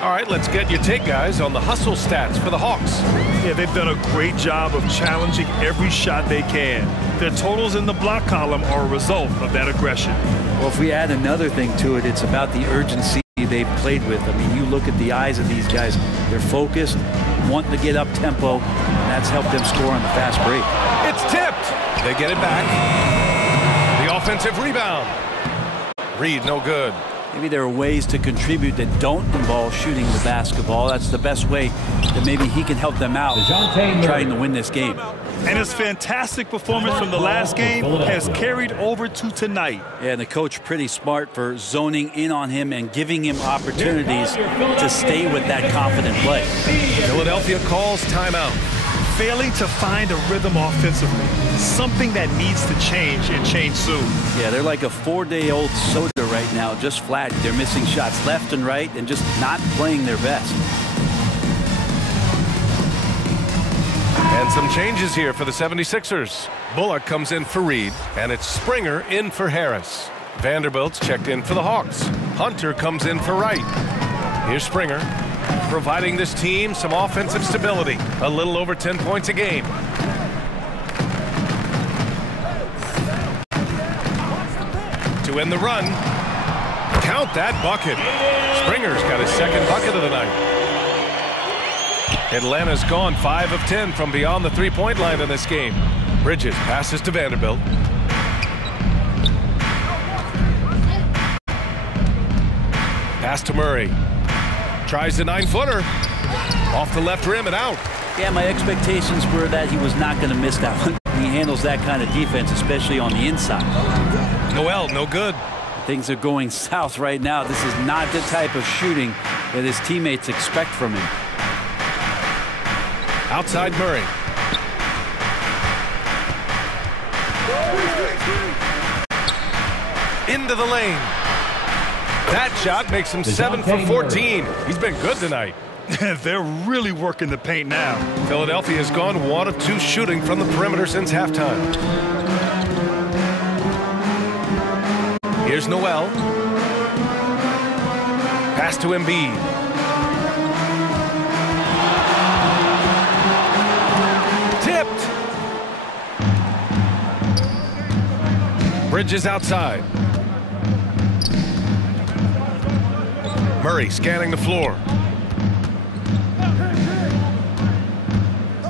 All right, let's get your take, guys, on the hustle stats for the Hawks. Yeah, they've done a great job of challenging every shot they can. Their totals in the block column are a result of that aggression. Well, if we add another thing to it, it's about the urgency they've played with. I mean, you look at the eyes of these guys. They're focused, wanting to get up tempo, and that's helped them score on the fast break. It's tipped. They get it back. The offensive rebound. Reed, no good. Maybe there are ways to contribute that don't involve shooting the basketball. That's the best way that maybe he can help them out trying to win this game. And his fantastic performance from the last game has carried over to tonight. Yeah, and the coach pretty smart for zoning in on him and giving him opportunities to stay with that confident play. Philadelphia calls timeout. Failing to find a rhythm offensively, something that needs to change and change soon. Yeah, they're like a 4-day-old soda right now, just flat. They're missing shots left and right and just not playing their best. And some changes here for the 76ers. Bullock comes in for Reed, and it's Springer in for Harris. Vanderbilt's checked in for the Hawks. Hunter comes in for Wright. Here's Springer, providing this team some offensive stability. A little over 10 points a game. To end the run. Count that bucket. Springer's got his 2nd bucket of the night. Atlanta's gone 5 of 10 from beyond the 3-point line in this game. Bridges passes to Vanderbilt. Pass to Murray. Tries the 9-footer. Off the left rim and out. Yeah, my expectations were that he was not going to miss that one. He handles that kind of defense, especially on the inside. Noel, no good. Things are going south right now. This is not the type of shooting that his teammates expect from him. Outside Murray. Into the lane. That shot makes him 7 for 14. He's been good tonight. They're really working the paint now. Philadelphia has gone 1 of 2 shooting from the perimeter since halftime. Here's Noel. Pass to Embiid. Tipped. Bridges outside. Murray scanning the floor.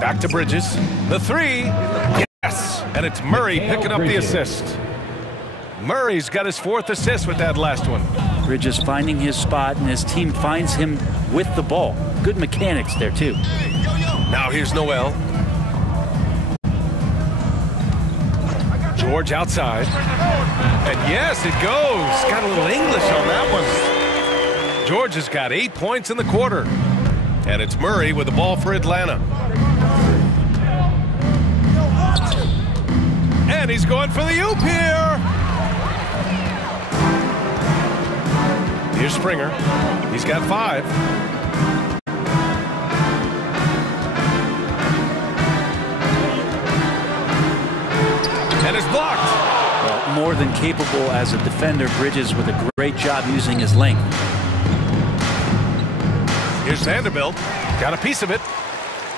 Back to Bridges. The three. Yes. And it's Murray picking up the assist. Murray's got his 4th assist with that last one. Bridges finding his spot, and his team finds him with the ball. Good mechanics there, too. Now here's Noel. George outside. And yes, it goes. Got a little English on that one. George has got 8 points in the quarter. And it's Murray with the ball for Atlanta. And he's going for the oop here. Here's Springer. He's got 5. And it's blocked. Well, more than capable as a defender, Bridges with a great job using his length. Here's Vanderbilt. Got a piece of it.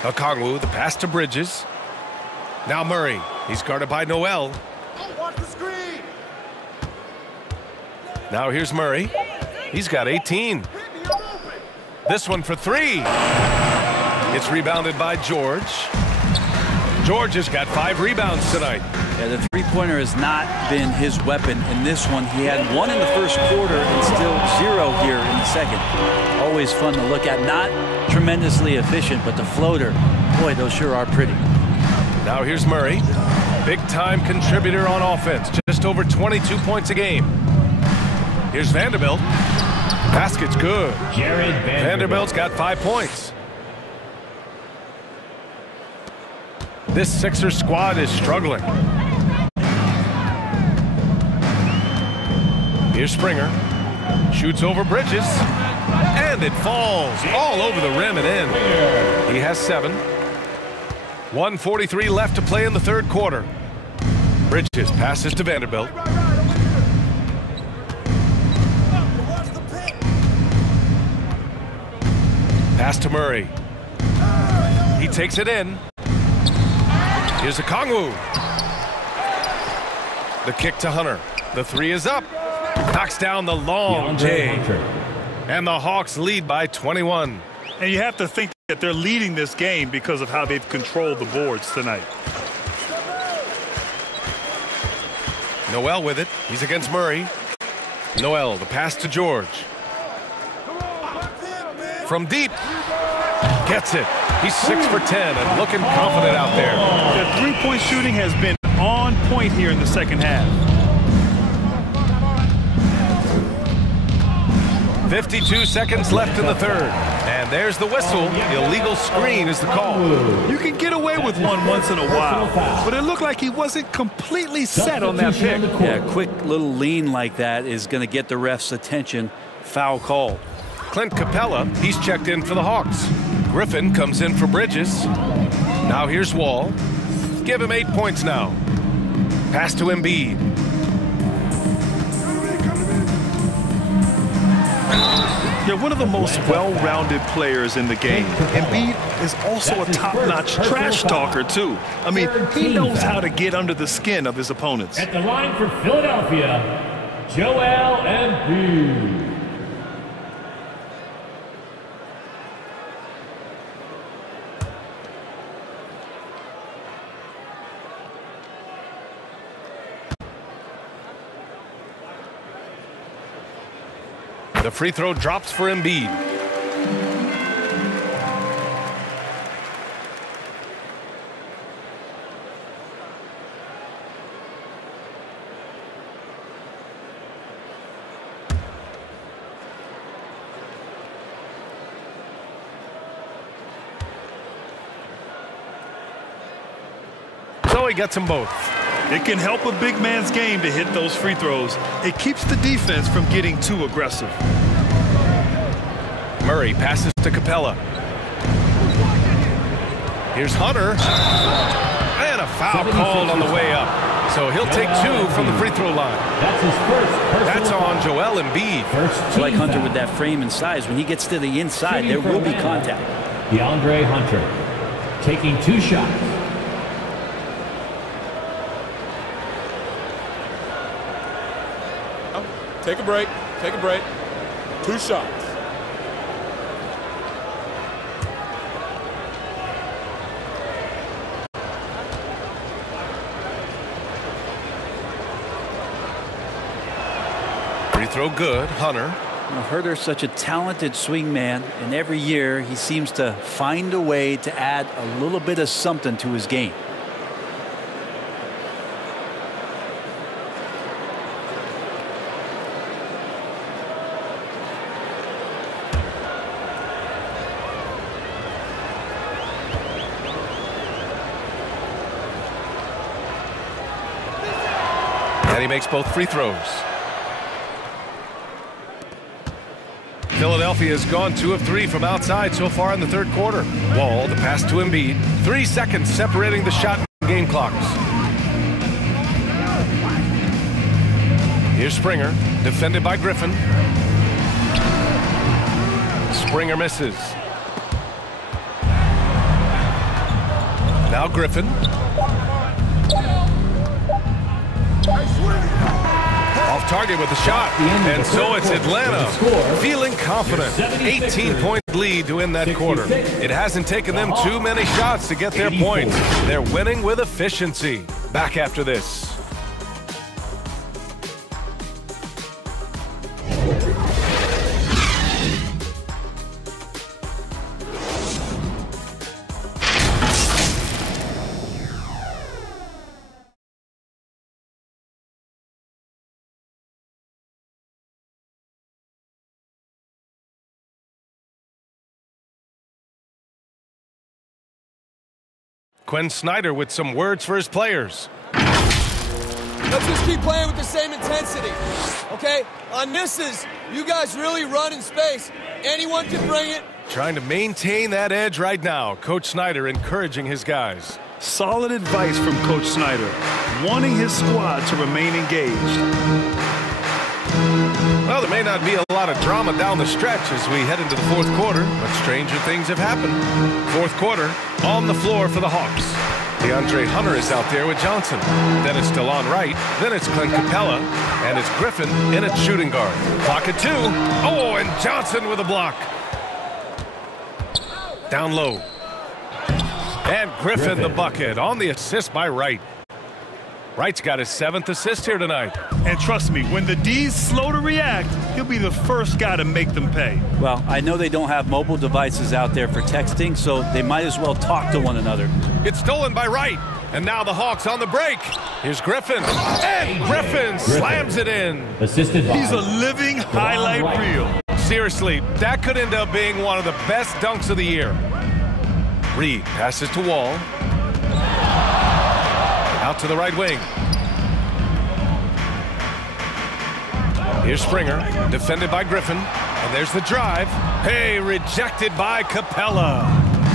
Okongwu, the pass to Bridges. Now Murray. He's guarded by Noel. Now here's Murray. He's got 18. This one for 3. It's rebounded by George. George has got 5 rebounds tonight. Yeah, the three-pointer has not been his weapon in this one. He had 1 in the first quarter and still 0 here in the second. Always fun to look at. Not tremendously efficient, but the floater, boy, those sure are pretty. Now here's Murray. Big-time contributor on offense. Just over 22 points a game. Here's Vanderbilt. Basket's good. Jared Vanderbilt's got 5 points. This Sixers squad is struggling. Here's Springer. Shoots over Bridges. And it falls all over the rim and in. He has 7. 1:43 left to play in the third quarter. Bridges passes to Vanderbilt. Pass to Murray. He takes it in. Here's Okongwu. The kick to Hunter. The 3 is up. Knocks down the long J. And the Hawks lead by 21. And you have to think that they're leading this game because of how they've controlled the boards tonight. Noel with it. He's against Murray. Noel, the pass to George. From deep. Gets it. He's 6 for 10 and looking confident out there. The three-point shooting has been on point here in the second half. 52 seconds left in the third. And there's the whistle. Illegal screen is the call. You can get away with one once in a while, but it looked like he wasn't completely set on that pick. Yeah, a quick little lean like that is going to get the ref's attention. Foul call. Clint Capella, he's checked in for the Hawks. Griffin comes in for Bridges. Now here's Wall. Give him 8 points now. Pass to Embiid. They're one of the most well-rounded players in the game. Embiid is also a top-notch trash talker, too. I mean, he knows how to get under the skin of his opponents. At the line for Philadelphia, Joel Embiid. The free throw drops for Embiid. he gets them both. It can help a big man's game to hit those free throws. It keeps the defense from getting too aggressive. Murray passes to Capella. Here's Hunter. And a foul called on the way up. So he'll take 2 from the free throw line. That's his first. That's on Joel Embiid. It's like Hunter with that frame and size. When he gets to the inside, there will be contact. DeAndre Hunter taking 2 shots. Take a break. Take a break. 2 shots. Free throw good. Hunter. Hunter's such a talented swing man, and every year he seems to find a way to add a little bit of something to his game. And he makes both free throws. Philadelphia has gone 2 of 3 from outside so far in the third quarter. Wall, the pass to Embiid. 3 seconds separating the shot and game clocks. Here's Springer, defended by Griffin. Springer misses. Now Griffin. Off target with the shot, and so it's Atlanta feeling confident. 18-point lead to win that quarter. It hasn't taken them too many shots to get their points. They're winning with efficiency. Back after this. Quinn Snyder with some words for his players. Let's just keep playing with the same intensity, okay? On misses, you guys really run in space. Anyone can bring it. Trying to maintain that edge right now. Coach Snyder encouraging his guys. Solid advice from Coach Snyder, wanting his squad to remain engaged. Well, there may not be a lot of drama down the stretch as we head into the fourth quarter, but stranger things have happened. Fourth quarter, on the floor for the Hawks. DeAndre Hunter is out there with Johnson. Then it's DeLon Wright. Then it's Clint Capella. And it's Griffin in at shooting guard. Clock at 2. Oh, and Johnson with a block. Down low. And Griffin the bucket on the assist by Wright. Wright's got his 7th assist here tonight. And trust me, when the D's slow to react, he'll be the first guy to make them pay. Well, I know they don't have mobile devices out there for texting, so they might as well talk to one another. It's stolen by Wright. And now the Hawks on the break. Here's Griffin. And Griffin slams it in. Assisted by. He's a living highlight reel. Seriously, that could end up being one of the best dunks of the year. Reed passes to Wall. Out to the right wing. Here's Springer, defended by Griffin. And there's the drive. Hey, rejected by Capella.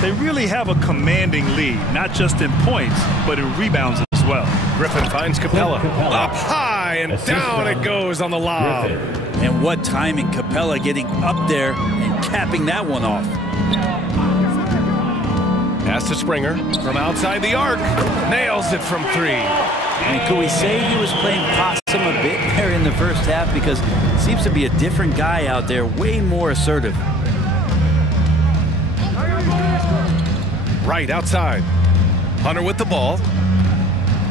They really have a commanding lead, not just in points, but in rebounds as well. Griffin finds Capella. Up high and down it goes on the lob. And what timing, Capella getting up there and capping that one off. Pass to Springer from outside the arc. Nails it from 3. And could we say he was playing possum a bit there in the first half? Because it seems to be a different guy out there, way more assertive. Right outside. Hunter with the ball.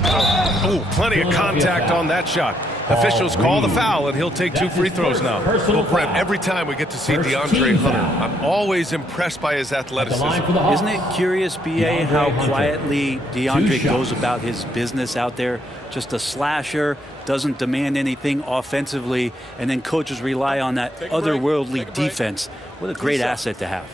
Oh, plenty of contact on that shot. Officials call the foul, and he'll take 2 free throws now. Well, Brent, every time we get to see DeAndre Hunter, I'm always impressed by his athleticism. Isn't it curious, B.A., how quietly DeAndre goes about his business out there? Just a slasher, doesn't demand anything offensively, and then coaches rely on that otherworldly defense. What a great asset to have.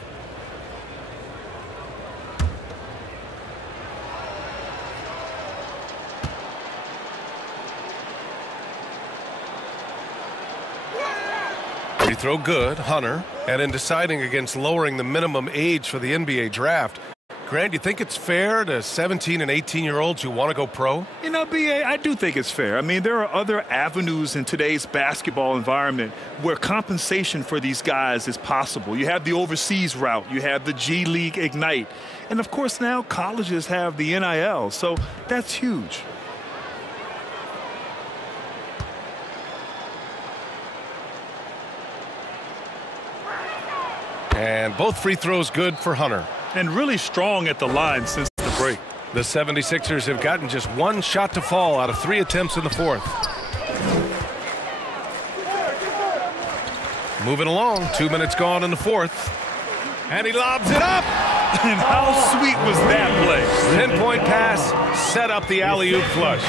Free throw good, Hunter. And in deciding against lowering the minimum age for the NBA draft, Grant, do you think it's fair to 17 and 18-year-olds who want to go pro? You know, B.A., I do think it's fair. I mean, there are other avenues in today's basketball environment where compensation for these guys is possible. You have the overseas route. You have the G League Ignite. And, of course, now colleges have the NIL. So that's huge. And both free throws good for Hunter. And really strong at the line since the break. The 76ers have gotten just one shot to fall out of 3 attempts in the fourth. Moving along, 2 minutes gone in the fourth. And he lobs it up! And how sweet was that play? Pinpoint pass, set up the alley-oop flush.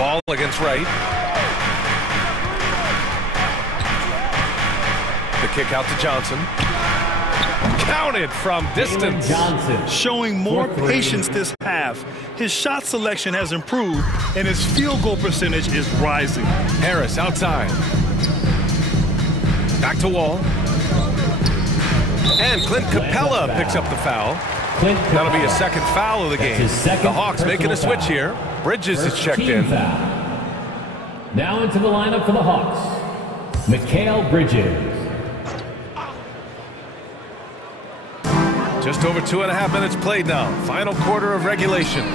Wall against Wright. The kick out to Johnson. Counted from distance. Showing more patience this half. His shot selection has improved, and his field goal percentage is rising. Harris outside. Back to Wall. And Clint Capella picks up the foul. That'll be his second foul of the game. The Hawks making a switch here. Bridges is checked in. Now into the lineup for the Hawks, Mikal Bridges. Just over 2.5 minutes played now. Final quarter of regulation.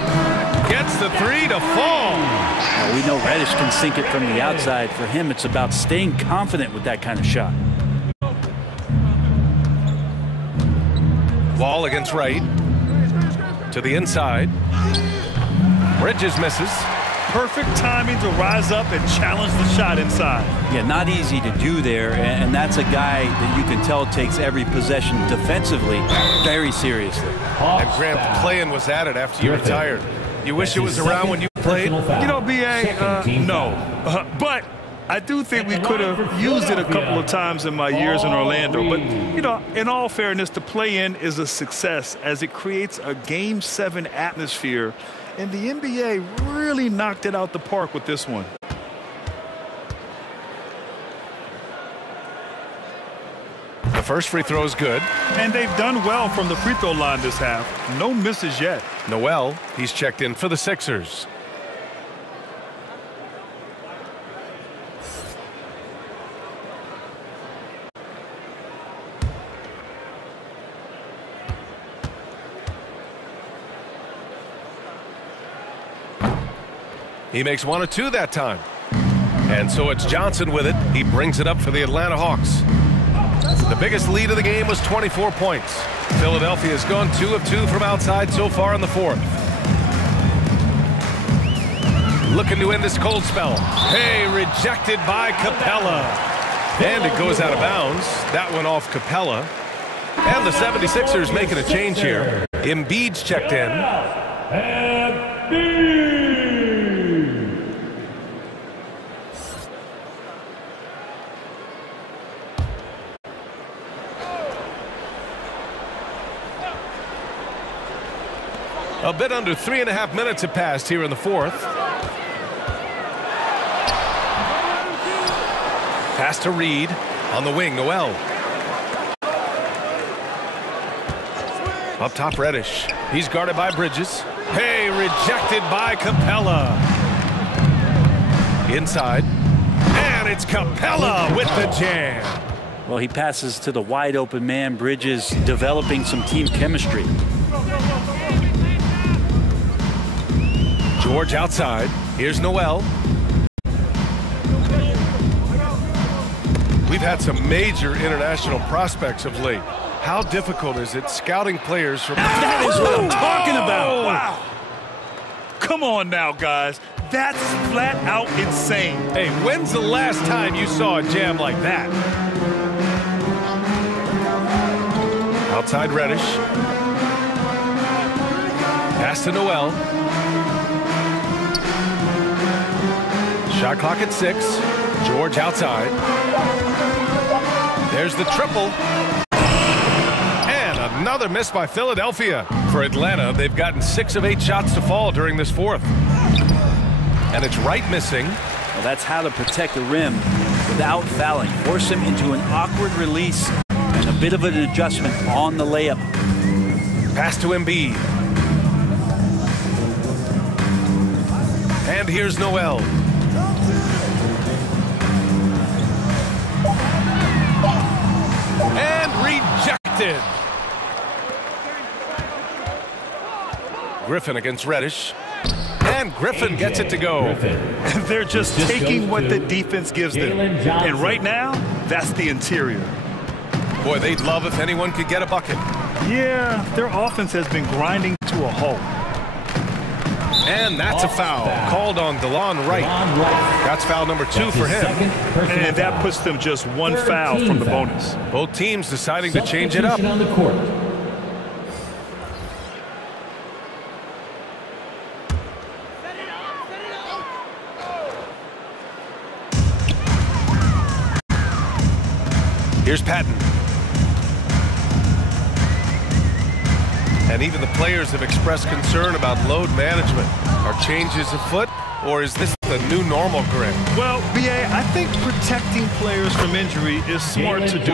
Gets the three to fall. Well, we know Reddish can sink it from the outside. For him, it's about staying confident with that kind of shot. Wall against Wright. To the inside. Bridges misses. Perfect timing to rise up and challenge the shot inside. Yeah, not easy to do there, and that's a guy that you can tell takes every possession defensively very seriously. And Grant, the play-in was at it after you retired. You wish it was around when you played? You know, B.A., no. But I do think we could have used it a couple of times in my years in Orlando. But, you know, in all fairness, the play-in is a success as it creates a Game 7 atmosphere. And the NBA really knocked it out the park with this one. The first free throw is good. And they've done well from the free throw line this half. No misses yet. Noel, he's checked in for the Sixers. He makes 1 or 2 that time. And so it's Johnson with it. He brings it up for the Atlanta Hawks. The biggest lead of the game was 24 points. Philadelphia has gone 2 of 2 from outside so far in the fourth. Looking to end this cold spell. Hey, rejected by Capella. And it goes out of bounds. That went off Capella. And the 76ers making a change here. Embiid's checked in. A bit under 3.5 minutes have passed here in the fourth. Pass to Reed on the wing. Noel. Up top, Reddish. He's guarded by Bridges. Hey, rejected by Capella. Inside. And it's Capella with the jam. Well, he passes to the wide open man. Bridges developing some team chemistry. George outside. Here's Noel. We've had some major international prospects of late. How difficult is it scouting players from... That is what I'm talking about. Wow. Come on now, guys. That's flat out insane. Hey, when's the last time you saw a jam like that? Outside Reddish. Pass to Noel. Shot clock at 6. George outside. There's the triple. And another miss by Philadelphia. For Atlanta, they've gotten 6 of 8 shots to fall during this fourth. And it's Wright missing. That's how to protect the rim without fouling. Force him into an awkward release and a bit of an adjustment on the layup. Pass to Embiid. And here's Noel. And rejected. Griffin against Reddish. And Griffin gets it to go. They're just taking what the defense gives them. And right now, that's the interior. Boy, they'd love if anyone could get a bucket. Yeah, their offense has been grinding to a halt. And that's a foul called on DeLon Wright. That's foul number 2 for him. And that puts them just one foul from the bonus. Both teams deciding to change it up. On the court. Here's Patton. And even the players have expressed concern about load management. Are changes afoot, or is this the new normal, Greg? Well, BA, I think protecting players from injury is smart to do.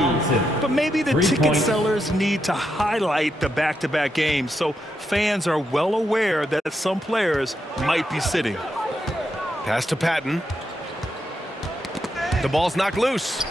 But maybe the ticket sellers need to highlight the back-to-back games so fans are well aware that some players might be sitting. Pass to Patton. The ball's knocked loose.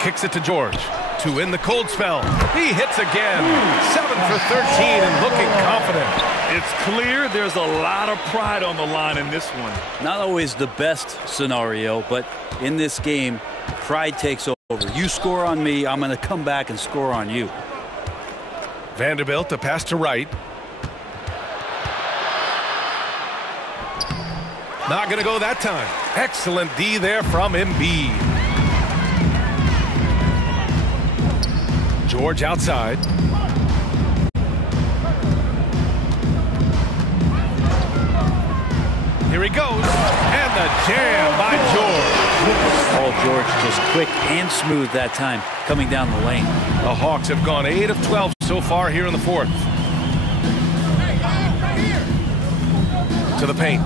Kicks it to George. To win the cold spell. He hits again. 7 for 13 and looking confident. It's clear there's a lot of pride on the line in this one. Not always the best scenario, but in this game, pride takes over. You score on me, I'm going to come back and score on you. Vanderbilt, a pass to Wright. Not going to go that time. Excellent D there from Embiid. George outside. Here he goes. And the jam by George. Paul George just quick and smooth that time coming down the lane. The Hawks have gone 8 of 12 so far here in the fourth. To the paint.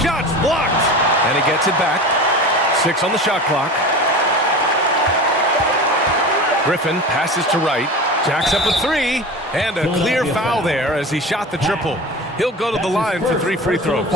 Shots blocked. And he gets it back. 6 on the shot clock. Griffin passes to Wright. Jacks up a 3. And a clear foul there as he shot the triple. He'll go to the line for 3 free throws.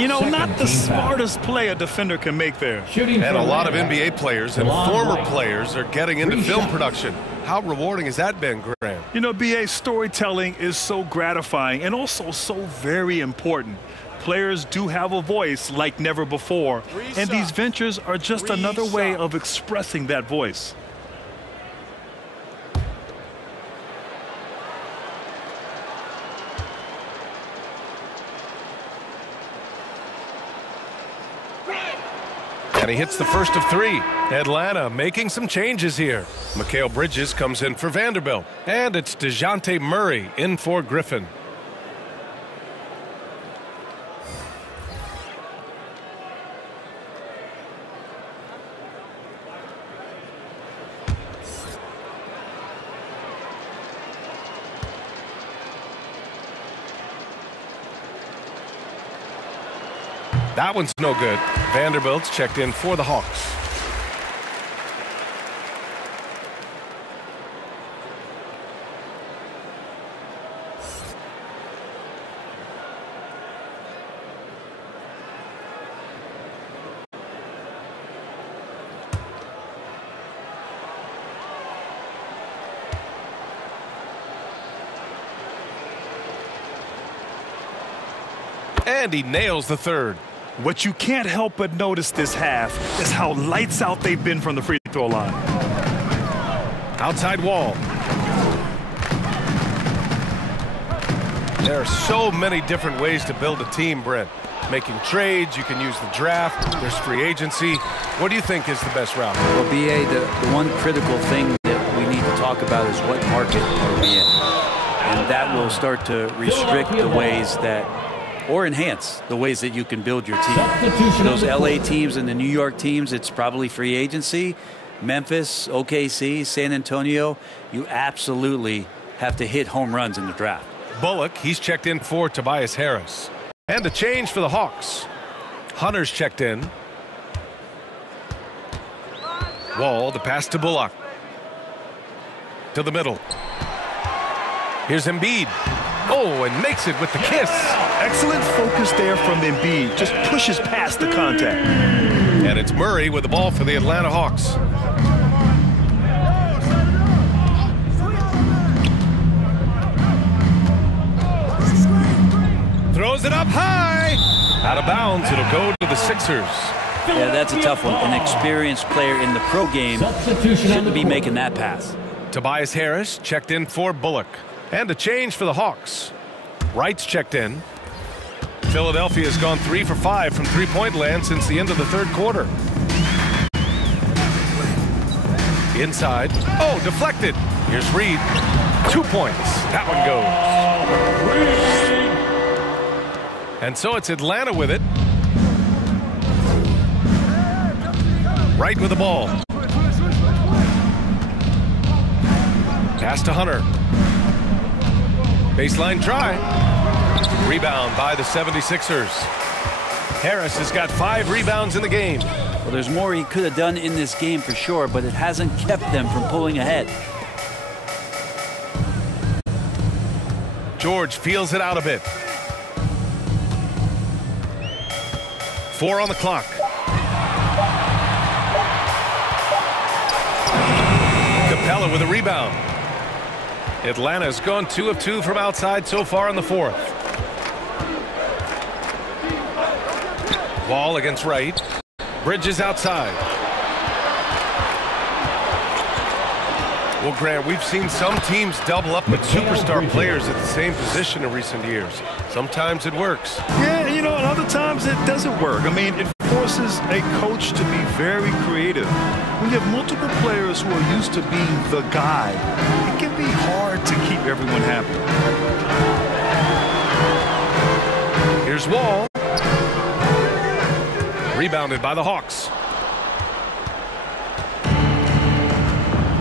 You know, not the smartest play a defender can make there. And a lot of NBA players and former players are getting into film production. How rewarding has that been, Graham? You know, BA, storytelling is so gratifying and also so very important. Players do have a voice like never before, and these ventures are just another way of expressing that voice. And he hits the first of 3. Atlanta making some changes here. Mikal Bridges comes in for Vanderbilt. And it's DeJounte Murray in for Griffin. That one's no good. Vanderbilt's checked in for the Hawks. And he nails the third. What you can't help but notice this half is how lights out they've been from the free throw line. Outside wall. There are so many different ways to build a team, Brent. Making trades, you can use the draft, there's free agency. What do you think is the best route? Well, BA, the one critical thing that we need to talk about is what market are we in? And that will start to restrict the ways that, or enhance the ways that you can build your team. Those LA teams and the New York teams, it's probably free agency. Memphis, OKC, San Antonio, you absolutely have to hit home runs in the draft. Bullock, he's checked in for Tobias Harris. And a change for the Hawks. Hunter's checked in. Wall, the pass to Bullock. To the middle. Here's Embiid. Oh, and makes it with the kiss. Excellent focus there from Embiid. Just pushes past the contact. And it's Murray with the ball for the Atlanta Hawks. Throws it up high. Out of bounds. It'll go to the Sixers. Yeah, that's a tough one. An experienced player in the pro game shouldn't be making that pass. Tobias Harris checked in for Bullock. And a change for the Hawks. Wright's checked in. Philadelphia has gone 3 for 5 from three-point land since the end of the third quarter. Inside. Oh, deflected. Here's Reed. 2 points. That one goes. And so it's Atlanta with it. Wright with the ball. Pass to Hunter. Baseline try. Rebound by the 76ers. Harris has got 5 rebounds in the game. Well, there's more he could have done in this game for sure, but it hasn't kept them from pulling ahead. George feels it out a bit. 4 on the clock. Capella with a rebound. Atlanta's gone 2 of 2 from outside so far in the fourth. Wall against Wright. Bridges outside. Well, Grant, we've seen some teams double up with superstar players at the same position in recent years. Sometimes it works. Yeah, you know, and other times it doesn't work. I mean, it forces a coach to be very creative. When you have multiple players who are used to being the guy, it can be hard to keep everyone happy. Here's Wall. Rebounded by the Hawks.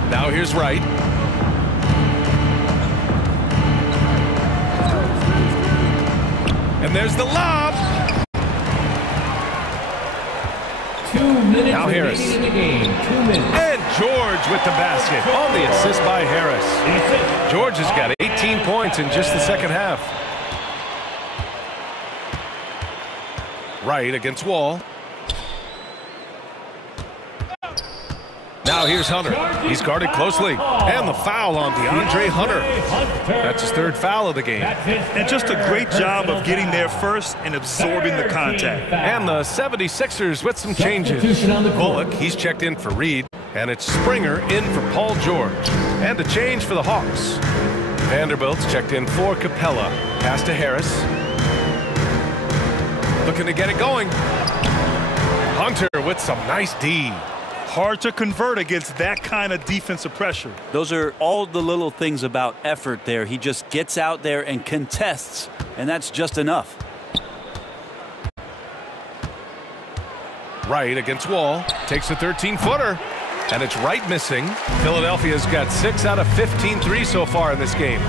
Now here's Wright. And there's the lob. 2 minutes now Harris. In the game. 2 minutes. And George with the basket on the assist by Harris. George has got 18 points in just the second half. Wright against Wall. Now here's Hunter. He's guarded closely. And the foul on DeAndre Hunter. That's his 3rd foul of the game. And just a great job of getting there first and absorbing the contact. And the 76ers with some changes. Bullock, he's checked in for Reed. And it's Springer in for Paul George. And a change for the Hawks. Vanderbilt's checked in for Capella. Pass to Harris. Looking to get it going. Hunter with some nice D. Hard to convert against that kind of defensive pressure. Those are all the little things about effort there. He just gets out there and contests, and that's just enough. Wright against Wall. Takes a 13-footer. And it's Wright missing. Philadelphia's got 6 out of 15 threes so far in this game.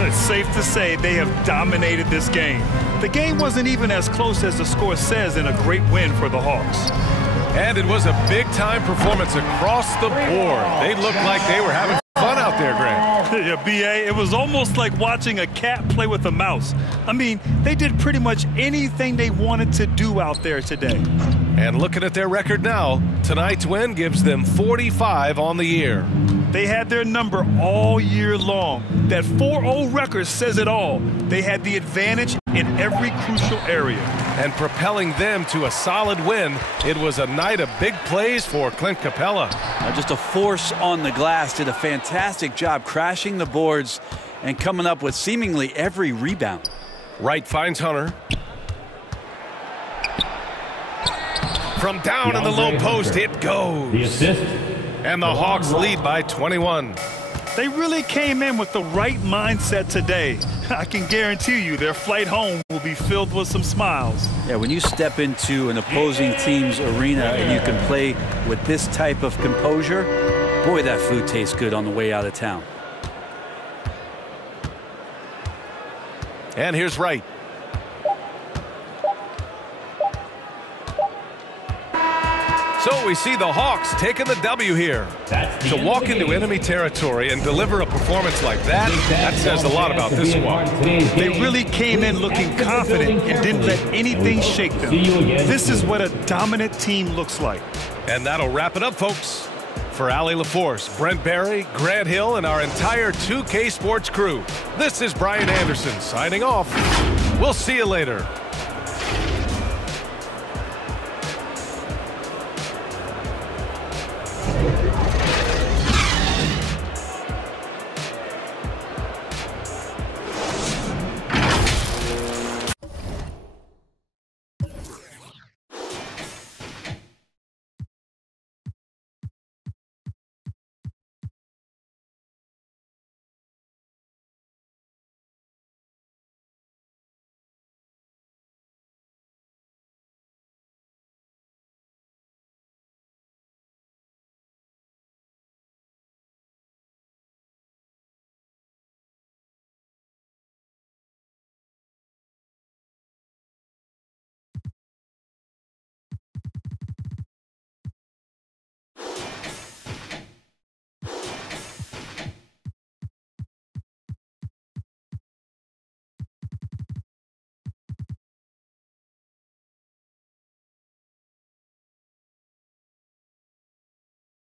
It's safe to say they have dominated this game. The game wasn't even as close as the score says in a great win for the Hawks. And it was a big-time performance across the board. They looked like they were having fun out there, Grant. Yeah, B.A., it was almost like watching a cat play with a mouse. I mean, they did pretty much anything they wanted to do out there today. And looking at their record now, tonight's win gives them 45 on the year. They had their number all year long. That 4-0 record says it all. They had the advantage in every crucial area. And propelling them to a solid win, it was a night of big plays for Clint Capella. Just a force on the glass, did a fantastic job crashing the boards and coming up with seemingly every rebound. Wright finds Hunter. From down in the low post, it goes. The assist. And the Hawks lead by 21. They really came in with the right mindset today. I can guarantee you their flight home will be filled with some smiles. Yeah, when you step into an opposing team's arena and you can play with this type of composure, boy, that food tastes good on the way out of town. And here's Wright. So we see the Hawks taking the W here. To walk into enemy territory and deliver a performance like that, that says a lot about this squad. They really came in looking confident and didn't let anything shake them. This is what a dominant team looks like. And that'll wrap it up, folks. For Allie LaForce, Brent Barry, Grant Hill, and our entire 2K Sports crew, this is Brian Anderson signing off. We'll see you later.